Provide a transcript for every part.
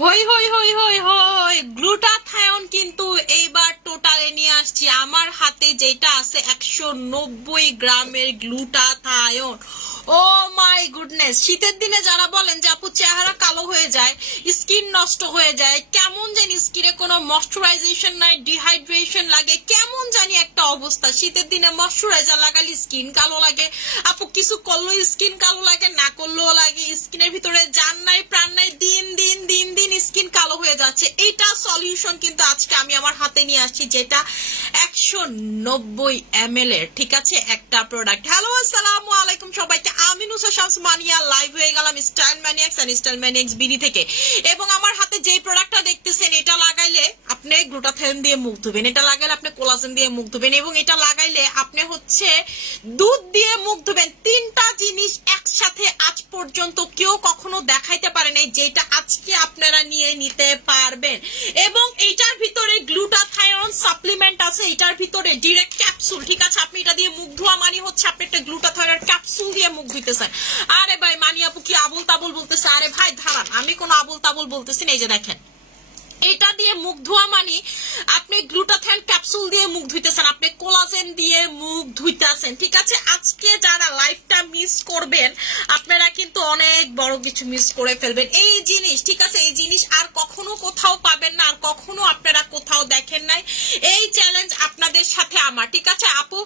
হই হই হই হই হই গ্লুটাথায়ন কিন্তু এইবার টোটালে নিয়ে আসছি আমার হাতে, যেটা আছে 190 গ্রামের গ্লুটাথায়ন। ও মাই গুডনেস, শীতের দিনে যারা বলেন যে আপু চেহারা কালো হয়ে যায়, স্কিন নষ্ট হয়ে যায়, কেমন জানি স্কিনে কোনো ময়শ্চারাইজেশন নাই, ডিহাইড্রেশন লাগে, কেমন জানি একটা অবস্থা। শীতের দিনে ময়শ্চারাইজার লাগালে স্কিন কালো লাগে, আপু কিছু করলেও স্কিন কালো লাগে, না করলেও লাগে, স্কিনের ভিতরে জান নাই প্রাণ নাই, দিন দিন দিন দিন স্কিন কালো হয়ে যাচ্ছে। এইটা সলিউশন কিন্তু আজকে আমি আমার হাতে নিয়ে আসছি, যেটা 190 ml এর, ঠিক আছে, একটা প্রোডাক্ট। হ্যালো আসসালামু আলাইকুম সবাইকে, আমি নুসা শামস মানিয়া লাইভ হয়ে গেলাম Style Maniacs and Style Maniacs BD থেকে। এবং আমার হাতে যে প্রোডাক্টটা দেখতেছেন, এটা লাগাইলে আপনি গ্লুটাথায়ন দিয়ে মুখ ধুবেন, এটা লাগাইলে আপনি কোলাজেন দিয়ে মুখ ধুবেন, এবং এটা লাগাইলে আপনি হচ্ছে দুধ দিয়ে মুখ ধুবেন। তিনটা জিনিস একসাথে আজ পর্যন্ত কেউ কখনো দেখাইতে পারে নাই, যেটা আজকে আপনারা নিয়ে নিতে পারবেন। এবং এইটার ভিতরে গ্লুটাথায়ন সাপ্লিমেন্ট আছে, এটার ভিতরে ডিরেক্ট ক্যাপসুল, ঠিক আছে। আপনি এটা দিয়ে মুখ ধোয়া মানে হচ্ছে আপনি একটা গ্লুটাথায়নের ক্যাপসুল দিয়ে মুখ ধুইতেছেন। আরে ভাই মানি আপু কি আবুল তাবুল বলতেছে? আরে ভাই দাঁড়ান, আমি কোনো আবুল তাবুল বলতেছি না। এই যে দেখেন, এটা দিয়ে মুখ ধোয়া মানে আপনি গ্লুটাথায়ন ক্যাপসুল দিয়ে মুখ ধুইতেছেন, আপনি কোলাজেন দিয়ে মুখ ধুইতেছেন, ঠিক আছে। আজকে যারা লাইফটা মিস করবেন, আপনারা কিন্তু অনেক বড় কিছু মিস করে ফেলবেন। এই জিনিস, ঠিক আছে, এই জিনিস আর কখনো কোথাও পাবেন না, আর কখনো আপনারা কোথাও দেখেন নাই। এই চ্যালেঞ্জ আপনাদের সাথে আমার, ঠিক আছে আপু।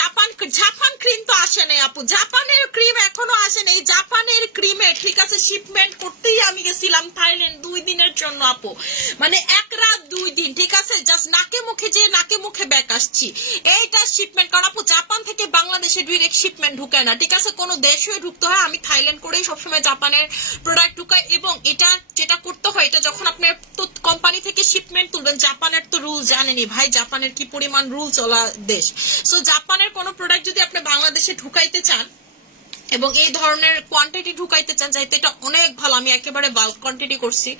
জাপান ক্রিম তো আসে নাই আপু, জাপানের ক্রিম এখনো আসে নাই। জাপানের ক্রিমের, ঠিক আছে, শিপমেন্ট করতেই আমি গেছিলাম থাইল্যান্ড 2 দিনের জন্য আপু, মানে 1 রাত 2 দিন, ঠিক আছে। জাস্ট নাকে মুখে যে নাকে মুখে ব্যাক আসছি। এইটা শিপমেন্ট, কারণ আপু জাপান থেকে বাংলাদেশে ডিরেক্ট শিপমেন্ট ঢুকায় না, ঠিক আছে, কোনো দেশে ঢুকতে হয়। আমি থাইল্যান্ড করেই সবসময় জাপানের প্রোডাক্ট ঢুকাই। এবং এটা যেটা করতে হয়, এটা যখন আপনি কোম্পানি থেকে শিপমেন্ট তুলবেন, জাপানের তো রুল জানেনি ভাই, জাপানের কি পরিমাণ রুল চলা দেশ। সো জাপানের কোনো প্রোডাক্ট যদি আপনি বাংলাদেশে ঢুকাইতে চান এবং এই ধরনের কোয়ান্টিটি ঢুকাইতে চান, যাইতে এটা অনেক ভালো। আমি একেবারে বাল্ক কোয়ান্টিটি করছি।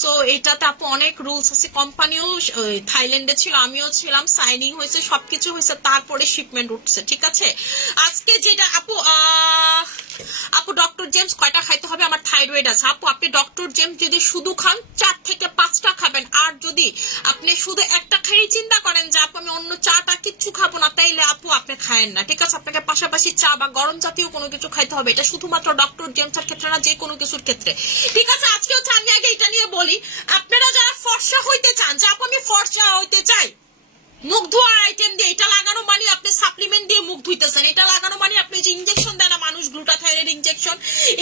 সো এটাতে আপু অনেক রুলস আছে। কোম্পানিও থাইল্যান্ডে ছিল, আমিও ছিলাম, সাইনিং হয়েছে, সবকিছু হয়েছে, তারপরে শিপমেন্ট উঠছে, ঠিক আছে। আজকে যেটা আপু আপু ডক্টর জেমস কয়টা খাইতে হবে? আমার থাইরয়েড আছে আপু। আপনি ডক্টর জেমস যদি শুধু খান 4 থেকে 5টা খাবেন, আর যদি আপনি শুধু একটা খেয়ে চিন্তা করেন যে আপু আমি অন্য চাটা কিচ্ছু খাবো না, তাইলে আপু আপনি খায়েন না, ঠিক আছে। আপনাকে পাশাপাশি চা বা গরম জাতীয় কোনো কিছু খাইতে হবে। এটা শুধুমাত্র ডক্টর জেমসের ক্ষেত্রে না, যে কোনো কিছুর ক্ষেত্রে, ঠিক আছে। আজকে হচ্ছে আমি আগে এটা নিয়ে বলি, আপনারা যারা ফর্সা হইতে চান, যে আপু আমি ফর্সা হইতে চাই, মুখ ধোয়া আইটেম দিয়ে, এটা লাগানো মানে আপনি সাপ্লিমেন্ট দিয়ে মুখ ধুইতেছেন, এটা লাগানো মানে আপনি যে ইনজেকশন দেন না মানুষ, গ্লুটাথায়নের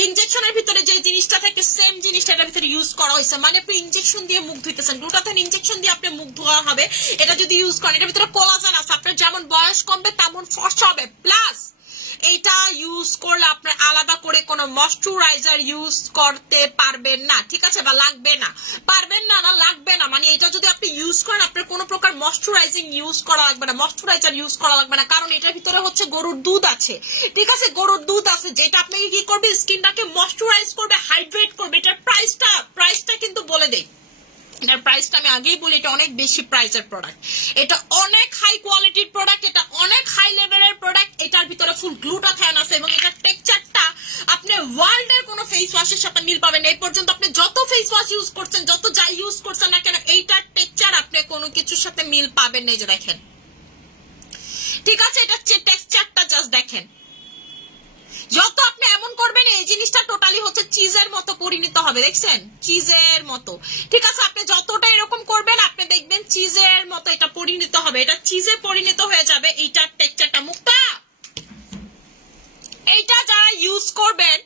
ইনজেকশনের ভিতরে যে জিনিসটা থাকে সেম জিনিসটা এটার ভিতরে ইউজ করা হয়েছে, মানে আপনি ইনজেকশন দিয়ে মুখ ধুইতেছেন। গ্লুটাথায়ন ইনজেকশন দিয়ে আপনি মুখ ধোয়া হবে, এটা যদি ইউজ করেন। এটার ভিতরে কোলাজেন আছে, আপনার যেমন বয়স কমবে তেমন ফর্সা হবে। প্লাস এটা ইউজ করলে আপনার আলাদা করে কোনো ময়শ্চারাইজার ইউজ করতে পারবেন না, ঠিক আছে, বা লাগবে না। পারবেন না, না লাগবে না, মানে এটা যদি আপনি ইউজ করেন আপনার কোনো প্রকার ময়শ্চারাইজিং ইউজ করা লাগবে না, ময়শ্চারাইজার ইউজ করা লাগবে না, কারণ এটার ভিতরে হচ্ছে গরুর দুধ আছে, ঠিক আছে। গরুর দুধ আছে, যেটা আপনাকে কি করবে, স্কিনটাকে ময়শ্চারাইজ করবে, হাইড্রেট করবে। এটার প্রাইসটা কিন্তু বলে দেই, এটার প্রাইসটা আমি আগেই বলি, এটা অনেক বেশি প্রাইসের প্রোডাক্ট, এটা অনেক হাই কোয়ালিটির প্রোডাক্ট, এটা অনেক হাই লেভেলের প্রোডাক্ট। এটার ভিতরে ফুল গ্লুটাথায়ন আছে এবং এটার টেক্সচারটা আপনি ওয়ার্ল্ডের কোনো ফেস ওয়াশের সাথে মিল পাবেন। এই পর্যন্ত আপনি যত ফেস ওয়াশ ইউজ করছেন, যত যাই ইউজ করছেন না কেন, এইটার টেক্সচার আপনি কোনো কিছুর সাথে মিল পাবেন না। এই যে দেখেন, ঠিক আছে, এটা টেক্সচারটা জাস্ট দেখেন। যত আপনি এমন করবেন, এই জিনিসটা টোটালি হচ্ছে চিজের মতো পরিণত হবে, দেখছেন, চিজের মতো, ঠিক আছে। আপনি যতটা এরকম করবেন আপনি দেখবেন চিজের মতো এটা পরিণত হবে, এটা চিজে পরিণত হয়ে যাবে। এইটার টেক্সচারটা মুক্তা, এইটা যারা ইউজ করবেন,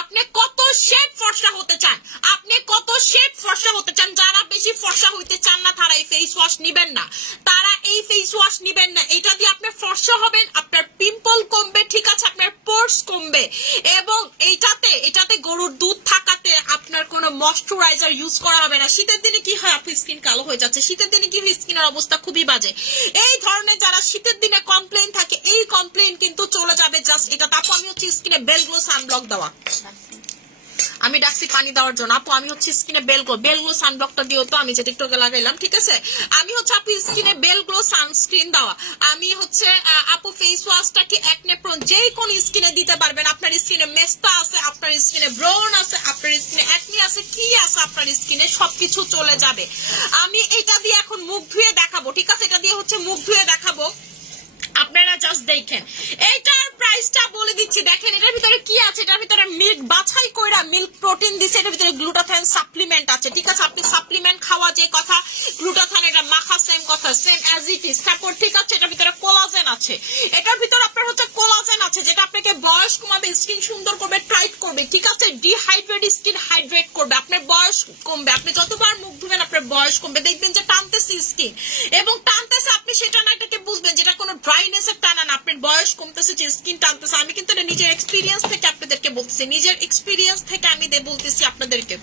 আপনি কত শেড ফর্সা হতে চান, আপনি কত শেড ফর্সা হতে চান, যারা বেশি ফর্সা হইতে চান না তারা এই ফেস ওয়াশ নিবেন না, তারা এই ফেস ওয়াশ নিবেন না। এটা দিয়ে আপনি ফর্সা হবেন, আপনার পিম্পল কমবে, ঠিক আছে, আপনার পোর্স কমবে। এবং এটাতে গরুর দুধ থাকাতে আপনার কোনো ময়শ্চারাইজার ইউজ করা হবে না। শীতের দিনে কি হয়, আপনার স্কিন কালো হয়ে যাচ্ছে, শীতের দিনে কি হয়, স্কিনের অবস্থা খুবই বাজে। এই ধরনের যারা শীতের দিনে কমপ্লেইন থাকে, এই কমপ্লেইন কিন্তু চলে যাবে জাস্ট এটা। তারপর আমি হচ্ছে স্কিনে বেলগ্লো সানব্লক দেওয়া, আমি ডাকছি পানি দেওয়ার জন্য। আপু আমি হচ্ছে স্কিনে বেলগ্লো সানব্লকটা দিও তো, আমি যেটা একটু লাগাইলাম, ঠিক আছে। আমি হচ্ছে আপু স্কিনে বেলগ্লো সানস্ক্রিন দেওয়া। আমি হচ্ছে আপু ফেস ওয়াশটা কি একনে প্রোন যে কোন স্কিনে দিতে পারবেন। আপনার স্কিনে মেস্তা আছে, আপনার স্কিনে ব্রন আছে, আপনার স্কিনে একনি আছে, কি আছে আপনার স্কিনে সবকিছু চলে যাবে। আমি এটা দিয়ে এখন মুখ ধুয়ে দেখাবো, ঠিক আছে। এটা দিয়ে হচ্ছে মুখ ধুয়ে দেখাবো, আপনারা জাস্ট দেখেন। এইটার প্রাইসটা বলে দিচ্ছি, দেখেন এটার ভিতরে কি আছে। এটার ভিতরে মিল্ক বাছাই কইরা মিল্ক প্রোটিন দিছে, এটার ভিতরে গ্লুটাথায়ন সাপ্লিমেন্ট আছে, ঠিক আছে। আপনি সাপ্লিমেন্ট খাওয়া যে কথা, গ্লুটাথায়ন এটা মাখা সেম কথা, সেম অ্যাজ ইট ইজ। তারপর ঠিক আছে এটার ভিতরে কোলাজেন আছে, এটার ভিতরে আপনার হচ্ছে কোলাজেন আছে, যেটা আপনাকে বয়স কমাবে, স্কিন সুন্দর করবে, টাইট করবে, ঠিক আছে। ডিহাইড্রেট স্কিন হাইড্রেট করবে, আপনার বয়স কমবে। আপনি যতবার মুখ ধুবেন আপনার বয়স কমবে। দেখবেন যে টানতেছে স্কিন, এবং টানতেছে আপনি সেটা না এটাকে বুঝবেন যেটা কোনো ড্রাইনেসের টানা না, আপনার বয়স কমতেছে, যে স্কিন টানতেছে। আমি কিন্তু এটা নিজের এক্সপিরিয়েন্স থেকে আপনাদেরকে বলতেছি, নিজের এক্সপিরিয়েন্স থেকে আমি বলতেছি আপনাদেরকে,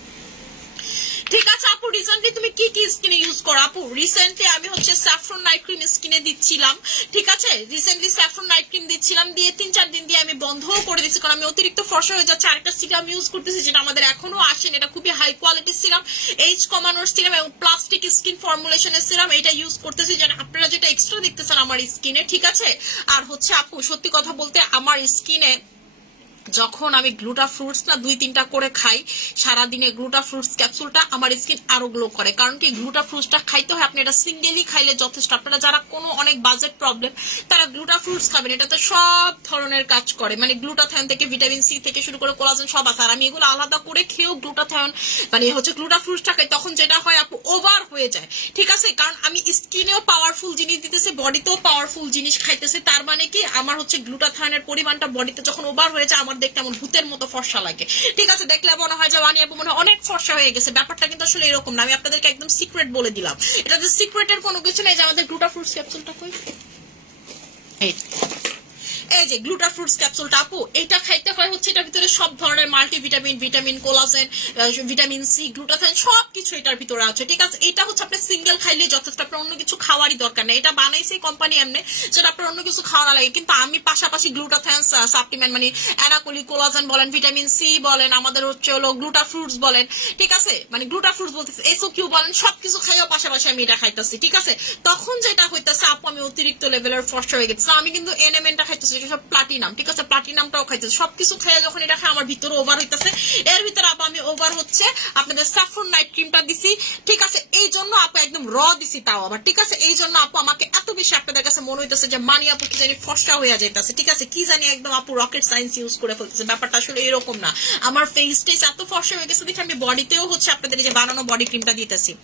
ঠিক আছে। আপু রিসেন্টলি তুমি কি কি স্কিনে ইউজ করো? আপু রিসেন্টলি আমি হচ্ছে স্যাফরন নাইট ক্রিম স্কিনে দিচ্ছিলাম, ঠিক আছে। রিসেন্টলি স্যাফরন নাইট ক্রিম দিচ্ছিলাম, দিয়ে 3-4 দিন দিয়ে আমি বন্ধও করে দিচ্ছি, কারণ আমি অতিরিক্ত ফর্সা হয়ে যাচ্ছে। আরেকটা সিরাম ইউজ করতেছি যেটা আমাদের এখনো আসেনি, এটা খুবই হাই কোয়ালিটির সিরাম, এইচ কমানোর সিরাম এবং প্লাস্টিক স্কিন ফর্মুলেশনের সিরাম, এটা ইউজ করতেছি যেন আপনারা যেটা এক্সট্রা দেখতেছেন আমার স্কিনে, ঠিক আছে। আর হচ্ছে আপু সত্যি কথা বলতে আমার স্কিনে যখন আমি গ্লুটা ফ্রুটস না 2-3টা করে খাই সারাদিনে, গ্লুটা ফ্রুটস ক্যাপসুলটা, আমার স্কিন আরো গ্লো করে। কারণ কি গ্লুটা ফ্রুটসটা খাইতে হয়, আপনি এটা সিঙ্গেলি খাইলে যথেষ্ট। আপনারা যারা কোনো অনেক বাজেট প্রবলেম তারা গ্লুটা ফ্রুটস খাবেন, এটাতে সব ধরনের কাজ করে, মানে গ্লুটাথায়ন থেকে ভিটামিন সি থেকে শুরু করে কোলাজেন সব আছে। আর আমি এগুলো আলাদা করে খেয়েও গ্লুটাথায়ন মানে হচ্ছে গ্লুটা ফ্রুটসটা খাই, তখন যেটা হয় আপু ওভার হয়ে যায়, ঠিক আছে। কারণ আমি স্কিনেও পাওয়ারফুল জিনিস দিতেছি, বডিতেও পাওয়ারফুল জিনিস খাইতেছি, তার মানে কি আমার হচ্ছে গ্লুটাথায়নের পরিমাণটা বডিতে যখন ওভার হয়ে যায় আমার দেখতে এমন ভূতের মতো ফর্সা লাগে, ঠিক আছে। দেখলে মনে হয় যে বানিয়ে মনে হয় অনেক ফর্সা হয়ে গেছে, ব্যাপারটা কিন্তু আসলে এরকম না। আমি আপনাদেরকে একদম সিক্রেট বলে দিলাম, এটা যে সিক্রেটের কোনো কিছু নেই। যে আমাদের গ্লুটা ফ্রুটস ক্যাপসুলটা কই, এই যে গ্লুটা ফ্রুটস ক্যাপসুলটা আপু, এটা খাইতে হয় হচ্ছে এটার ভিতরে সব ধরনের multivitamin, vitamin, collagen, vitamin C, glutathione সবকিছু এটার ভিতরে আছে, ঠিক আছে। এটা হচ্ছে আপনি সিঙ্গেল খাইলে যথেষ্ট, আপনার অন্য কিছু খাওয়ারই দরকার নেই। এটা বানাইছে কোম্পানি এমনি যেটা আপনার অন্য কিছু খাওয়া না লাগে। কিন্তু আমি পাশাপাশি গ্লুটাথায়ন সাপ্লিমেন্ট মানে অ্যানাকোলি, কোলাজেন বলেন, ভিটামিন সি বলেন, আমাদের হচ্ছে হলো গ্লুটা ফ্রুটস বলেন, ঠিক আছে, মানে গ্লুটা ফ্রুটস বলতেছে, এসওকিউ বলেন, সবকিছু খাইও পাশাপাশি আমি এটা খাইতেছি, ঠিক আছে। তখন যেটা হইতেছে আপু আমি অতিরিক্ত লেভেলের ফর্সা হয়ে গেছে। আমি কিন্তু এনএমএনটা খাইতেছি, সব প্লাটিনাম, ঠিক আছে, প্লাটিনামটাও খাইতেছে। সবকিছু খেয়ে যখন এটা খাই আমার ভিতরে ওভার হইতেছে। এর ভিতরে আপু আমি ওভার হচ্ছে আপনাদের স্যাফরন নাইট ক্রিমটা দিছি, ঠিক আছে। এই জন্য আপু একদম র দিছি তাও আবার, ঠিক আছে। এই জন্য আপু আমাকে এত বেশি আপনাদের কাছে মনে হইতেছে যে মানি আপু কি জানি ফর্সা হয়ে যাইতেছে, ঠিক আছে, কি জানি একদম আপু রকেট সায়েন্স ইউজ করে ফেলতেছে। ব্যাপারটা আসলে এরকম না, আমার ফেস টেস এত ফর্সা হয়ে গেছে দেখে আমি বডিতেও হচ্ছে আপনাদের যে বানানো বডি ক্রিমটা দিতেছি,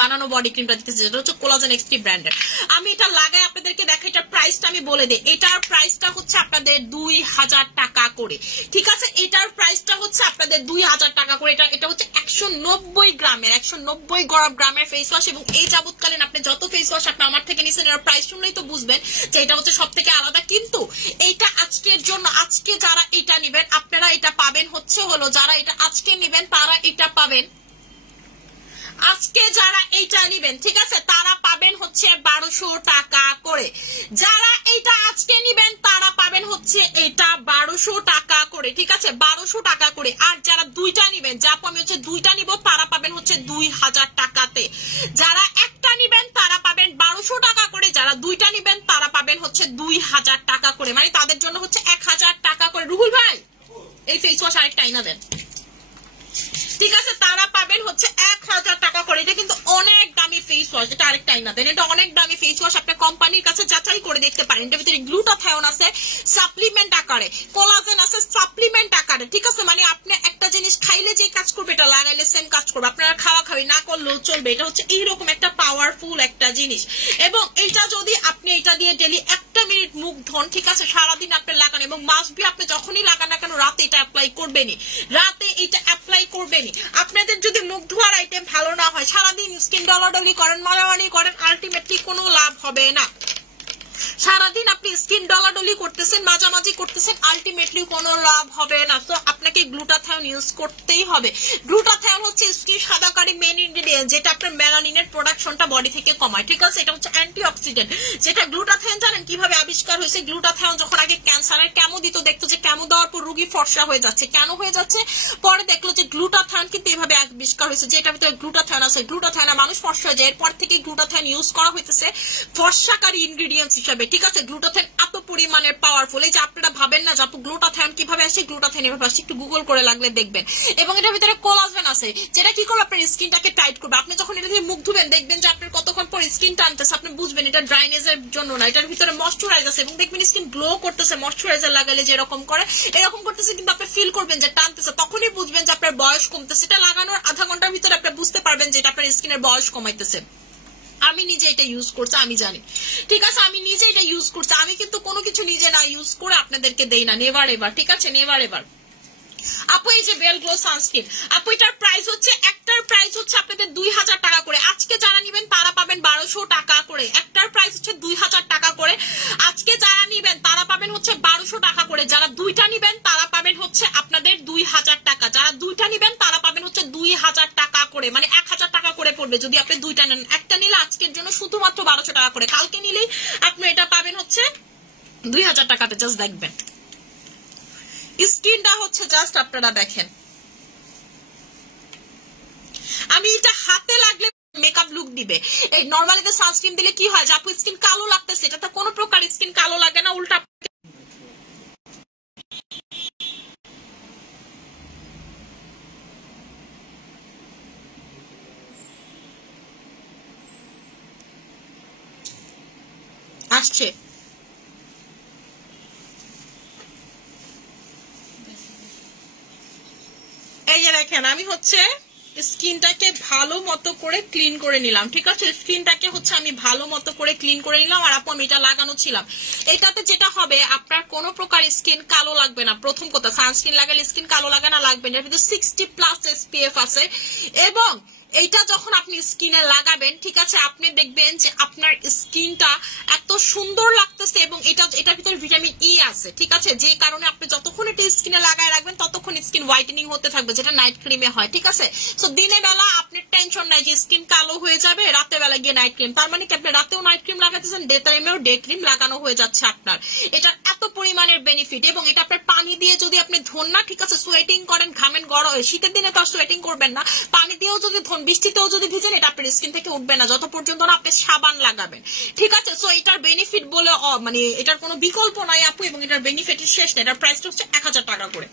বানানো বডি ক্রিমটা দিতেছে, যেটা হচ্ছে কোলাজেন এক্সট্রি ব্র্যান্ডের। আমি এটা লাগাই আপনাদেরকে দেখা, এটার প্রাইসটা আমি বলে দিই। এটার প্রাইসটা হচ্ছে আপনাদের 2000 টাকা করে, ঠিক আছে। এটার প্রাইসটা হচ্ছে আপনাদের 2000 টাকা করে। এটা হচ্ছে 190 গ্রামের 190 গ্রামের ফেস ওয়াশ। এবং এই যাবৎকালীন আপনি যত ফেস ওয়াশ আপনি আমার থেকে নিছেন এর প্রাইস শুনলেই তো বুঝবেন যে এটা হচ্ছে সব থেকে আলাদা। কিন্তু এইটা আজকের জন্য, আজকে যারা এটা নিবেন আপনারা এটা পাবেন হচ্ছে হলো, যারা এটা আজকে নিবেন তারা এটা পাবেন, আজকে যারা এইটা নিবেন, ঠিক আছে, তারা পাবেন হচ্ছে 1200 টাকা করে। যারা এটা আজকে নিবেন তারা পাবেন হচ্ছে এটা 1200 টাকা করে, ঠিক আছে, 1200 টাকা করে। আর যারা দুইটা নিবেন, যা আমি হচ্ছে দুইটা নিব, তারা পাবেন হচ্ছে 2000 টাকাতে। যারা একটা নিবেন তারা পাবেন 1200 টাকা করে, যারা দুইটা নিবেন তারা পাবেন হচ্ছে 2000 টাকা করে, মানে তাদের জন্য হচ্ছে 1000 টাকা করে। রুহুল ভাই এই ফেস ওয়াশ আরেকটা আইনা দেন, ঠিক আছে, তারা পাবেন হচ্ছে 1000 টাকা করে। এটা কিন্তু অনেক দামি ফেস ওয়াশ, এটা আরেকটা আইনা দেন, এটা অনেক দামি ফেস ওয়াশ। আপনি কোম্পানির কাছে যাচাই করে দেখতে পারেন। এটার ভিতরে গ্লুটাথায়ন আছে সাপ্লিমেন্ট আকারে, কোলাজেন আছে সাপ্লিমেন্ট আকারে, ঠিক আছে। মানে আপনি একটা জিনিস খাইলে যে কাজ করবে এটা লাগাইলে সেম কাজ করবে, আপনারা খাওয়া খাওয়ি না করলেও চলবে। এটা হচ্ছে এইরকম একটা পাওয়ারফুল একটা জিনিস। এবং এইটা যদি আপনি এটা দিয়ে ডেলি 1 মিনিট মুখ ধন, ঠিক আছে, সারাদিন আপনি লাগান, এবং মাস্ট বি আপনি যখনই লাগান না কেন রাতে এটা অ্যাপ্লাই করবেনই, রাতে এটা অ্যাপ্লাই করবেনই। আপনাদের যদি মুখ ধোয়ার আইটেম ভালো না হয়, সারাদিন স্কিন ডলাডলি করেন, মারামারি করেন, আলটিমেটলি কোনো লাভ হবে না। সারাদিন আপনি স্কিন ডলাডলি করতেছেন, মাঝামাঝি করতেছেন, আলটিমেটলি কোনো লাভ হবে না। তো আপনাকে গ্লুটাথায়ন ইউজ করতেই হবে। গ্লুটাথায়ন হচ্ছে স্কিন সাদাকারী মেইন ইনগ্রেডিয়েন্ট। যেটা আপনার মেলানিনের প্রোডাকশনটা বডি থেকে কমায়, ঠিক আছে। এটা হচ্ছে অ্যান্টিঅক্সিডেন্ট, যেটা গ্লুটাথায়ন জানেন কিভাবে আবিষ্কার হয়েছে? গ্লুটাথায়ন যখন আগে ক্যান্সারের কেমো দিত, দেখতো যে কেমো দেওয়ার পর রোগী ফর্সা হয়ে যাচ্ছে, কেন হয়ে যাচ্ছে? পরে দেখলো যে গ্লুটাথায়ন কিন্তু এভাবে আবিষ্কার হয়েছে, যে এটার ভিতরে গ্লুটাথায়ন আছে, গ্লুটাথায়নে মানুষ ফর্সা হয়ে যায়। এরপর থেকে গ্লুটাথায়ন ইউজ করা হইতেছে ফর্সাকারী ইনগ্রেডিয়েন্টস হিসেবে, ঠিক আছে। গ্লুটাথায়ন এত পরিমাণের পাওয়ারফুল, এই যে আপনারা ভাবেন না যে আপু গ্লুটাথায়ন কিভাবে আসে, গ্লুটাথায়ন এভাবে আসে, একটু গুগল করে লাগলে দেখবেন। এবং এটার ভিতরে কোলাজেন আছে, যেটা কি করবে আপনার স্কিনটাকে টাইট করবে। আপনি যখন এটা দিয়ে মুখ ধুবেন দেখবেন যে আপনার কতক্ষণ পর স্কিন টানতেছে, আপনি বুঝবেন এটা ড্রাইনেজের জন্য না, এটার ভিতরে ময়শ্চারাইজ আছে। এবং দেখবেন স্কিন গ্লো করতেছে, ময়শ্চারাইজার লাগালে যেরকম করে এরকম করতেছে, কিন্তু আপনি ফিল করবেন যে টানতেছে, তখনই বুঝবেন যে আপনার বয়স কমতেছে। এটা লাগানোর আধা ঘন্টার ভিতরে আপনি বুঝতে পারবেন যে এটা আপনার স্কিনের বয়স কমাইতেছে। আমি নিজে এটা ইউজ করছি, আমি জানি, ঠিক আছে। আমি নিজে এটা ইউজ করছি, আমি কিন্তু কোনো কিছু নিজে না ইউজ করে আপনাদেরকে দেই না, নেভার এভার, ঠিক আছে, নেভার এভার। আপু এই যে বেল গ্লো সানস্ক্রিন, আপু এটার প্রাইস হচ্ছে, একটার প্রাইস হচ্ছে আপনাদের 2000 টাকা করে। আজকে যারা নিবেন তারা পাবেন 1200 টাকা করে। একটার প্রাইস হচ্ছে 2000 টাকা করে। আজকে যারা নিবেন তারা পাবেন হচ্ছে 1200 টাকা করে। যারা দুইটা নিবেন তারা পাবেন হচ্ছে আপনাদের 2000 টাকা। যারা দুইটা নিবেন তারা পাবেন হচ্ছে 2000 টাকা করে, মানে 1000 টাকা করে পড়বে যদি আপনি দুইটা নেন। একটা নিলে আজকের জন্য শুধুমাত্র 1200 টাকা করে, কালকে নিলেই আপনি এটা পাবেন হচ্ছে 2000 টাকাতে। জাস্ট দেখবেন স্কিনটা হচ্ছে, জাস্ট আপনারা দেখেন, আমি এটা হাতে লাগলে মেকআপ লুক দিবে। এই নরমালিতে সানস্ক্রিন দিলে কি হয় যে আপু স্কিন কালো লাগতেছে, এটা তো কোনো প্রকার স্কিন কালো লাগে না, উল্টা আসছে। এই যে দেখেন আমি হচ্ছে স্কিনটাকে ভালো মতো করে ক্লিন করে নিলাম, ঠিক আছে। স্কিনটাকে হচ্ছে আমি ভালো মতো করে ক্লিন করে নিলাম। আর আপু আমি এটা লাগানো ছিলাম, এটাতে যেটা হবে আপনার কোনো প্রকার স্কিন কালো লাগবে না। প্রথম কথা, সানস্ক্রিন লাগালে স্কিন কালো লাগে না, লাগবে না। এর ভিতরে 60+ SPF আছে। এবং এইটা যখন আপনি স্কিনে লাগাবেন, ঠিক আছে, আপনি দেখবেন যে আপনার স্কিনটা এত সুন্দর লাগতেছে। এবং এটার ভিতরে ভিটামিন ই আছে, ঠিক আছে, যে কারণে আপনি যতক্ষণ এটা স্কিনে লাগায় রাখবেন ততক্ষণ স্কিন হোয়াইটেনিং হতে থাকবে, যেটা নাইট ক্রিমে হয়, ঠিক আছে। সো দিনের বেলা আপনার টেনশন নাই যে স্কিন কালো হয়ে যাবে, রাতের বেলা গিয়ে নাইট ক্রিম, তার মানে কি আপনি রাতেও নাইট ক্রিম লাগাতেছেন, ডে টাইমেও ডে ক্রিম লাগানো হয়ে যাচ্ছে আপনার। এটার এত পরিমাণের বেনিফিট। এবং এটা আপনার পানি দিয়ে যদি আপনি ধোন না, ঠিক আছে, সোয়েটিং করেন, ঘামেন, গরম, শীতের দিনে তো আর সোয়েটিং করবেন না, পানি দিয়েও যদি ধোন, বৃষ্টিতেও যদি ভিজেন, এটা আপনার স্কিন থেকে উঠবে না যত পর্যন্ত না আপনি সাবান লাগাবেন, ঠিক আছে। সো এটার বেনিফিট বলে মানে এটার কোনো বিকল্প নাই আপু। এবং এটার বেনিফিট শেষ না। এটার প্রাইসটা হচ্ছে 1000 টাকা করে।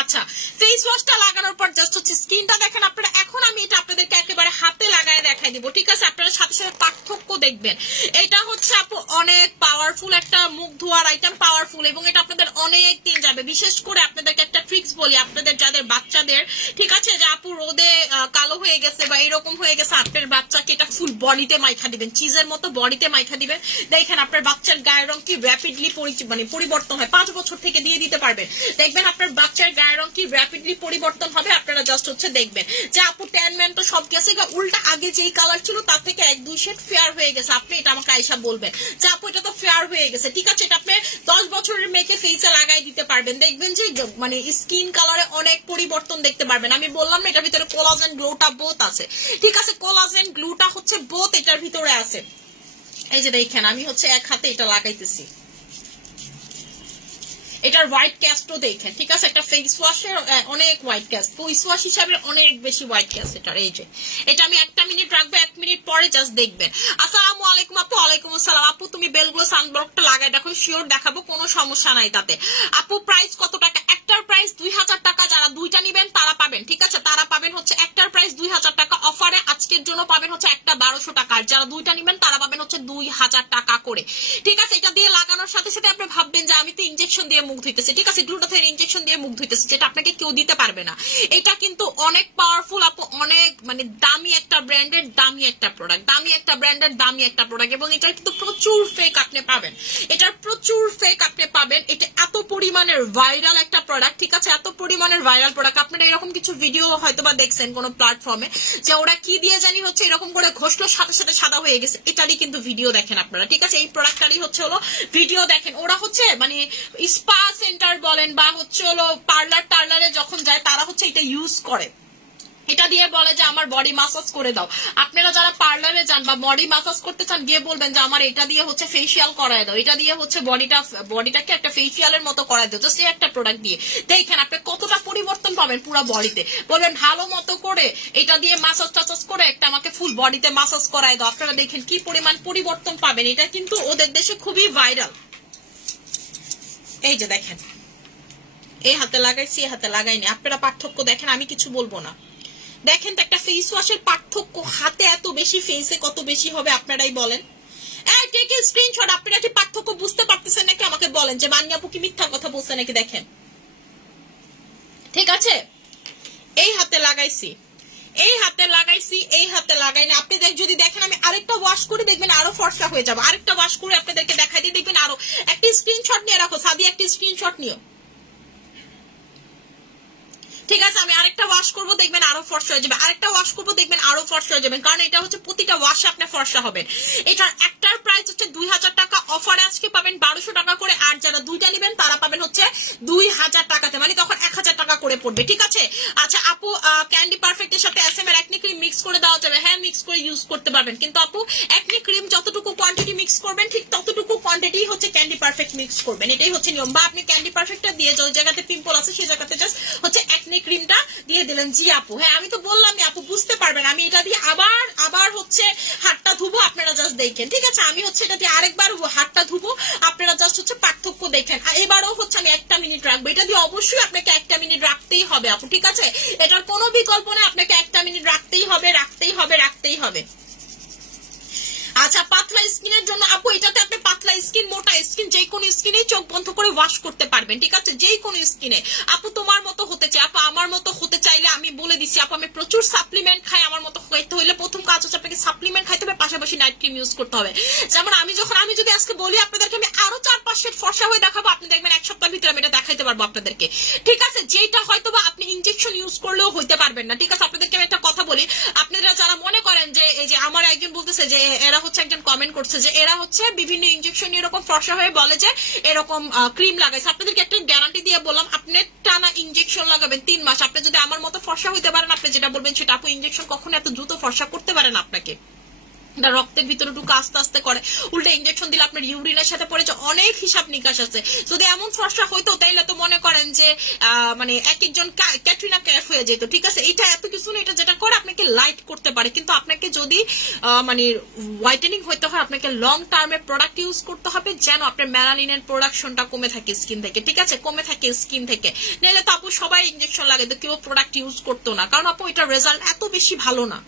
আচ্ছা, ফেস ওয়াশটা লাগানোর পর জাস্ট হচ্ছে স্কিনটা দেখেন আপনারা। এখন আমি এটা আপনাদেরকে একেবারে হাতে লাগায় দেখাই দিব, ঠিক আছে। আপনারা সাথে সাথে পার্থক্য দেখবেন। এটা হচ্ছে আপু অনেক পাওয়ারফুল একটা মুখ ধোয়ার আইটেম, পাওয়ারফুল। এবং এটা আপনাদের অনেক দিন যাবে। বিশেষ করে আপনাদেরকে একটা ট্রিক্স বলি, আপনাদের যাদের বাচ্চাদের, ঠিক আছে, যে আপু রোদে কালো হয়ে গেছে বা এরকম হয়ে গেছে, আপনার বাচ্চাকে এটা ফুল বডিতে মাইখা দিবেন, চিজের মতো বডিতে মাইখা দিবেন। দেখেন আপনার বাচ্চার গায়ের রং কি র্যাপিডলি পরিবর্তন হয়। 5 বছর থেকে দিয়ে দিতে পারবেন, দেখবেন আপনার বাচ্চার গায়ের রং কি র্যাপিডলি পরিবর্তন হবে। আপনারা জাস্ট হচ্ছে দেখবেন যে আপু ট্যান ম্যান তো সব গেছে, উল্টা আগে যেই কালার ছিল তার থেকে 1-2 শেড ফেয়ার হয়ে গেছে। আপনি এটা আমাকে আয়সা বলবেন যে আপু এটা তো ফেয়ার হয়ে গেছে, ঠিক আছে। এটা আপনি 10 বছরের মেয়েকে ফেসে লাগাই দিতে পারবেন, দেখবেন যে মানে স্কিন কালারে অনেক পরিবর্তন দেখতে পারবেন। আমি বললাম না এটার ভিতরে কোলাজেন গ্লোটা বোথ আছে, ঠিক আছে। কোলাজেন গ্লুটা হচ্ছে বোথ এটার ভিতরে আছে। এই যে দেখেন আমি হচ্ছে এক হাতে এটা লাগাইতেছি। এটার হোয়াইট ক্যাস্টও দেখেন, ঠিক আছে। একটা ফেস ওয়াশের অনেক হোয়াইট ক্যাস্ট, ফেস ওয়াশ হিসাবে অনেক বেশি হোয়াইট ক্যাস্ট এটার। এই যে এটা আমি 1 মিনিট রাখবো, 1 মিনিট পরে জাস্ট দেখবেন। আসসালামু আলাইকুম আপু। ওয়ালাইকুম আসসালাম আপু। তুমি বেলগুলো সানব্লকটা লাগাই দেখো, শিওর দেখাবো, কোনো সমস্যা নাই তাতে। আপু প্রাইস কত টাকা? একটার প্রাইস 2000 টাকা। যারা দুইটা নিবেন তারা পাবেন, ঠিক আছে, তারা পাবেন হচ্ছে একটার প্রাইস 2000 টাকা। অফারে আজকের জন্য পাবেন হচ্ছে একটা 1200 টাকা। আর যারা দুইটা নিবেন তারা পাবেন হচ্ছে 2000 টাকা করে, ঠিক আছে। এটা দিয়ে লাগানোর সাথে সাথে আপনি ভাববেন যে আমি তো ইনজেকশন দিয়ে মুখ ধুইতেছি, ঠিক আছে, গ্লুটাথায়ন ইনজেকশন দিয়ে মুখ ধুইতেছি, যেটা আপনাকে কেউ দিতে পারবে না। এটা কিন্তু অনেক পাওয়ারফুল আপু, অনেক মানে দামি একটা ব্র্যান্ডের দামি একটা প্রোডাক্ট, দামি একটা ব্র্যান্ডের দামি একটা প্রোডাক্ট। এবং এটার কিন্তু প্রচুর ফেক আপনি পাবেন, এটার প্রচুর ফেক আপনি পাবেন। এটা এত পরিমাণের ভাইরাল একটা প্রোডাক্ট, ঠিক আছে, এত পরিমাণের ভাইরাল প্রোডাক্ট। আপনারা এরকম কিছু ভিডিও হয়তো বা দেখছেন কোনো প্ল্যাটফর্মে, যে ওরা কি দিয়ে জানি হচ্ছে এরকম করে ঘষলো সাথে সাথে সাদা হয়ে গেছে। এটারই কিন্তু ভিডিও দেখেন আপনারা, ঠিক আছে। এই প্রোডাক্টটারই হচ্ছে হলো ভিডিও দেখেন। ওরা হচ্ছে মানে স্পা সেন্টার বলেন বা হচ্ছে হলো পার্লারে যখন যায় তারা হচ্ছে এটা ইউজ করে, এটা দিয়ে বলে যে আমার বডি মাসাজ করে দাও। আপনারা যারা পার্লারে যান বা বডি মাসাজ করতে চান, গিয়ে বলবেন যে আমার এটা দিয়ে হচ্ছে ফেসিয়াল করায় দাও, এটা দিয়ে হচ্ছে বডিটাকে একটা ফেসিয়ালের মতো করায় দাও, জাস্ট একটা প্রোডাক্ট দিয়ে দেখেন আপনি কতটা পরিবর্তন পাবেন পুরো বডিতে। বলবেন ভালো মতো করে এটা দিয়ে মাসাজ টাসাজ করে একটা আমাকে ফুল বডিতে মাসাজ করায় দাও, আপনারা দেখেন কি পরিমাণ পরিবর্তন পাবেন। এটা কিন্তু ওদের দেশে খুবই ভাইরাল। এই যে দেখেন, এই হাতে লাগাইছি, এই হাতে লাগাইনি, আপনারা পার্থক্য দেখেন, আমি কিছু বলবো না। দেখেন তো একটা ফেস ওয়াশের পার্থক্য, হাতে এত বেশি, ফেসে কত বেশি হবে আপনারাই বলেন। Take a screenshot. আপনারা কি পার্থক্য বুঝতে পারতেছেন নাকি আমাকে বলেন, যে মানিয়া আপু কি মিথ্যা কথা বলছে নাকি। দেখেন ঠিক আছে, এই হাতে লাগাইছি, এই হাতে লাগাইছি, এই হাতে লাগাইনি। আপনি যদি দেখেন আমি আরেকটা ওয়াশ করে দেখবেন আরো ফর্সা হয়ে যাবে। আরেকটা ওয়াশ করে আপনাদেরকে দেখাই দিয়ে দেখবেন আরো। একটা স্ক্রিনশট নিয়ে রাখো সাদি, একটা স্ক্রিনশট নিও, ঠিক আছে। আমি আরেকটা ওয়াশ করবো দেখবেন আরো ফর্সা হয়ে যাবে, আরেকটা ওয়াশ করবো দেখবেন আরো ফর্সা হয়ে যাবেন, কারণ এটা হচ্ছে প্রতিটা ওয়াশে আপনি ফর্সা হবেন। এটার একটার প্রাইস হচ্ছে 2000 টাকা, অফারে আজকে পাবেন 1200 টাকা করে, আর যারা দুইটা নেবেন তারা পাবেন হচ্ছে 2000 টাকাতে, মানে তখন 1000 টাকা করে পড়বে, ঠিক আছে। আচ্ছা আপু, ক্যান্ডি পারফেক্ট এর সাথে এসএম এর একনি ক্রিম মিক্স করে দেওয়া যাবে? হ্যাঁ, মিক্স করে ইউজ করতে পারবেন, কিন্তু আপু একনি ক্রিম যতটুকু কোয়ান্টিটি মিক্স করবেন ঠিক ততটুকু কোয়ান্টিটি হচ্ছে ক্যান্ডি পারফেক্ট মিক্স করবেন, এটাই হচ্ছে নিয়ম। বা আপনি ক্যান্ডি পারফেক্টটা দিয়ে যে জায়গাতে পিম্পল আছে সেই জায়গাতে জাস্ট হচ্ছে একনি ক্রিমটা দিয়ে দিলেন। জি আপু, হ্যাঁ আমি তো বললাম আপু বুঝতে পারবেন, আমি এটা দিয়ে আবার হচ্ছে হাতটা ধুবো, আপনারা জাস্ট দেখেন, ঠিক আছে। আমি হচ্ছে এটা দিয়ে আরেকবার হাতটা ধুবো, আপনারা জাস্ট হচ্ছে পার্থক্য দেখেন। এবারও হচ্ছে আমি 1 মিনিট রাখবো, এটা দিয়ে অবশ্যই আপনাকে 1 মিনিট রাখতেই হবে আপু, ঠিক আছে। এটার কোনো বিকল্প নেই, আপনাকে 1 মিনিট রাখতেই হবে, রাখতেই হবে, রাখতেই হবে। আচ্ছা পাতলা স্কিনের জন্য আপু, এটাতে আপনি পাতলা স্কিন, মোটা স্কিন, যে কোনো স্কিনে চোখ বন্ধ করে ওয়াশ করতে পারবেন, ঠিক আছে, যে কোনো স্কিনে। আপু তোমার মতো হতে চাই, আপু আমার মতো হতে চাইলে আমি বলে দিচ্ছি আপু, আমি প্রচুর সাপ্লিমেন্ট খাই। আমার মতো হইতে হইলে প্রথম কাজ হচ্ছে আপনাকে সাপ্লিমেন্ট খাইতে হবে, পাশাপাশি নাইট ক্রিম ইউজ করতে হবে। যেমন আমি যদি আজকে বলি আপনাদেরকে আমি আরো 4-5 শেড ফর্সা হয়ে দেখাবো, আপনি দেখবেন 1 সপ্তাহের ভিতরে আমি এটা দেখাইতে পারবো আপনাদেরকে, ঠিক আছে। যেটা হয়তো বা আপনি ইনজেকশন ইউজ করলেও হইতে পারবেন না, ঠিক আছে। আপনাদেরকে আমি একটা কথা বলি, আপনারা যারা মনে করেন যে এই যে আমার একজন বলতেছে যে এরা হচ্ছে, একজন কমেন্ট করছে যে এরা হচ্ছে বিভিন্ন ইনজেকশন এরকম ফর্সা হয়ে বলে যে এরকম ক্রিম লাগাইছে, আপনাদেরকে একটা গ্যারান্টি দিয়ে বললাম, আপনি টানা ইনজেকশন লাগাবেন 3 মাস, আপনি যদি আমার মতো ফর্সা হইতে পারেন, আপনি যেটা বলবেন সেটা। আপু ইনজেকশন কখনো এত দ্রুত ফর্সা করতে পারেন আপনাকে, রক্তের ভিতরে ঢুকে আস্তে আস্তে করে, উল্টে ইনজেকশন দিলে আপনার ইউরিনের সাথে পড়ে যে অনেক হিসাব নিকাশ আছে। যদি এমন ফর্সা হইতো তাইলে তো মনে করেন যে মানে এক একজন ক্যাটরিনা ক্যাফ হয়ে যেত, ঠিক আছে। এটা এত কিছু না, এটা যেটা করে আপনাকে লাইট করতে পারে, কিন্তু আপনাকে যদি মানে হোয়াইটেনিং হইতে হয় আপনাকে লং টার্মে প্রোডাক্ট ইউজ করতে হবে, যেন আপনার মেলানিনের প্রোডাকশনটা কমে থাকে স্কিন থেকে, ঠিক আছে, কমে থাকে স্কিন থেকে। নাহলে তো আপু সবাই ইনজেকশন লাগে, তো কেউ প্রোডাক্ট ইউজ করতো না, কারণ আপু এটার রেজাল্ট এত বেশি ভালো না,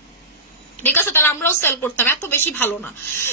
ঠিক আছে, তাহলে আমরাও সেল করতাম, এত বেশি ভালো না।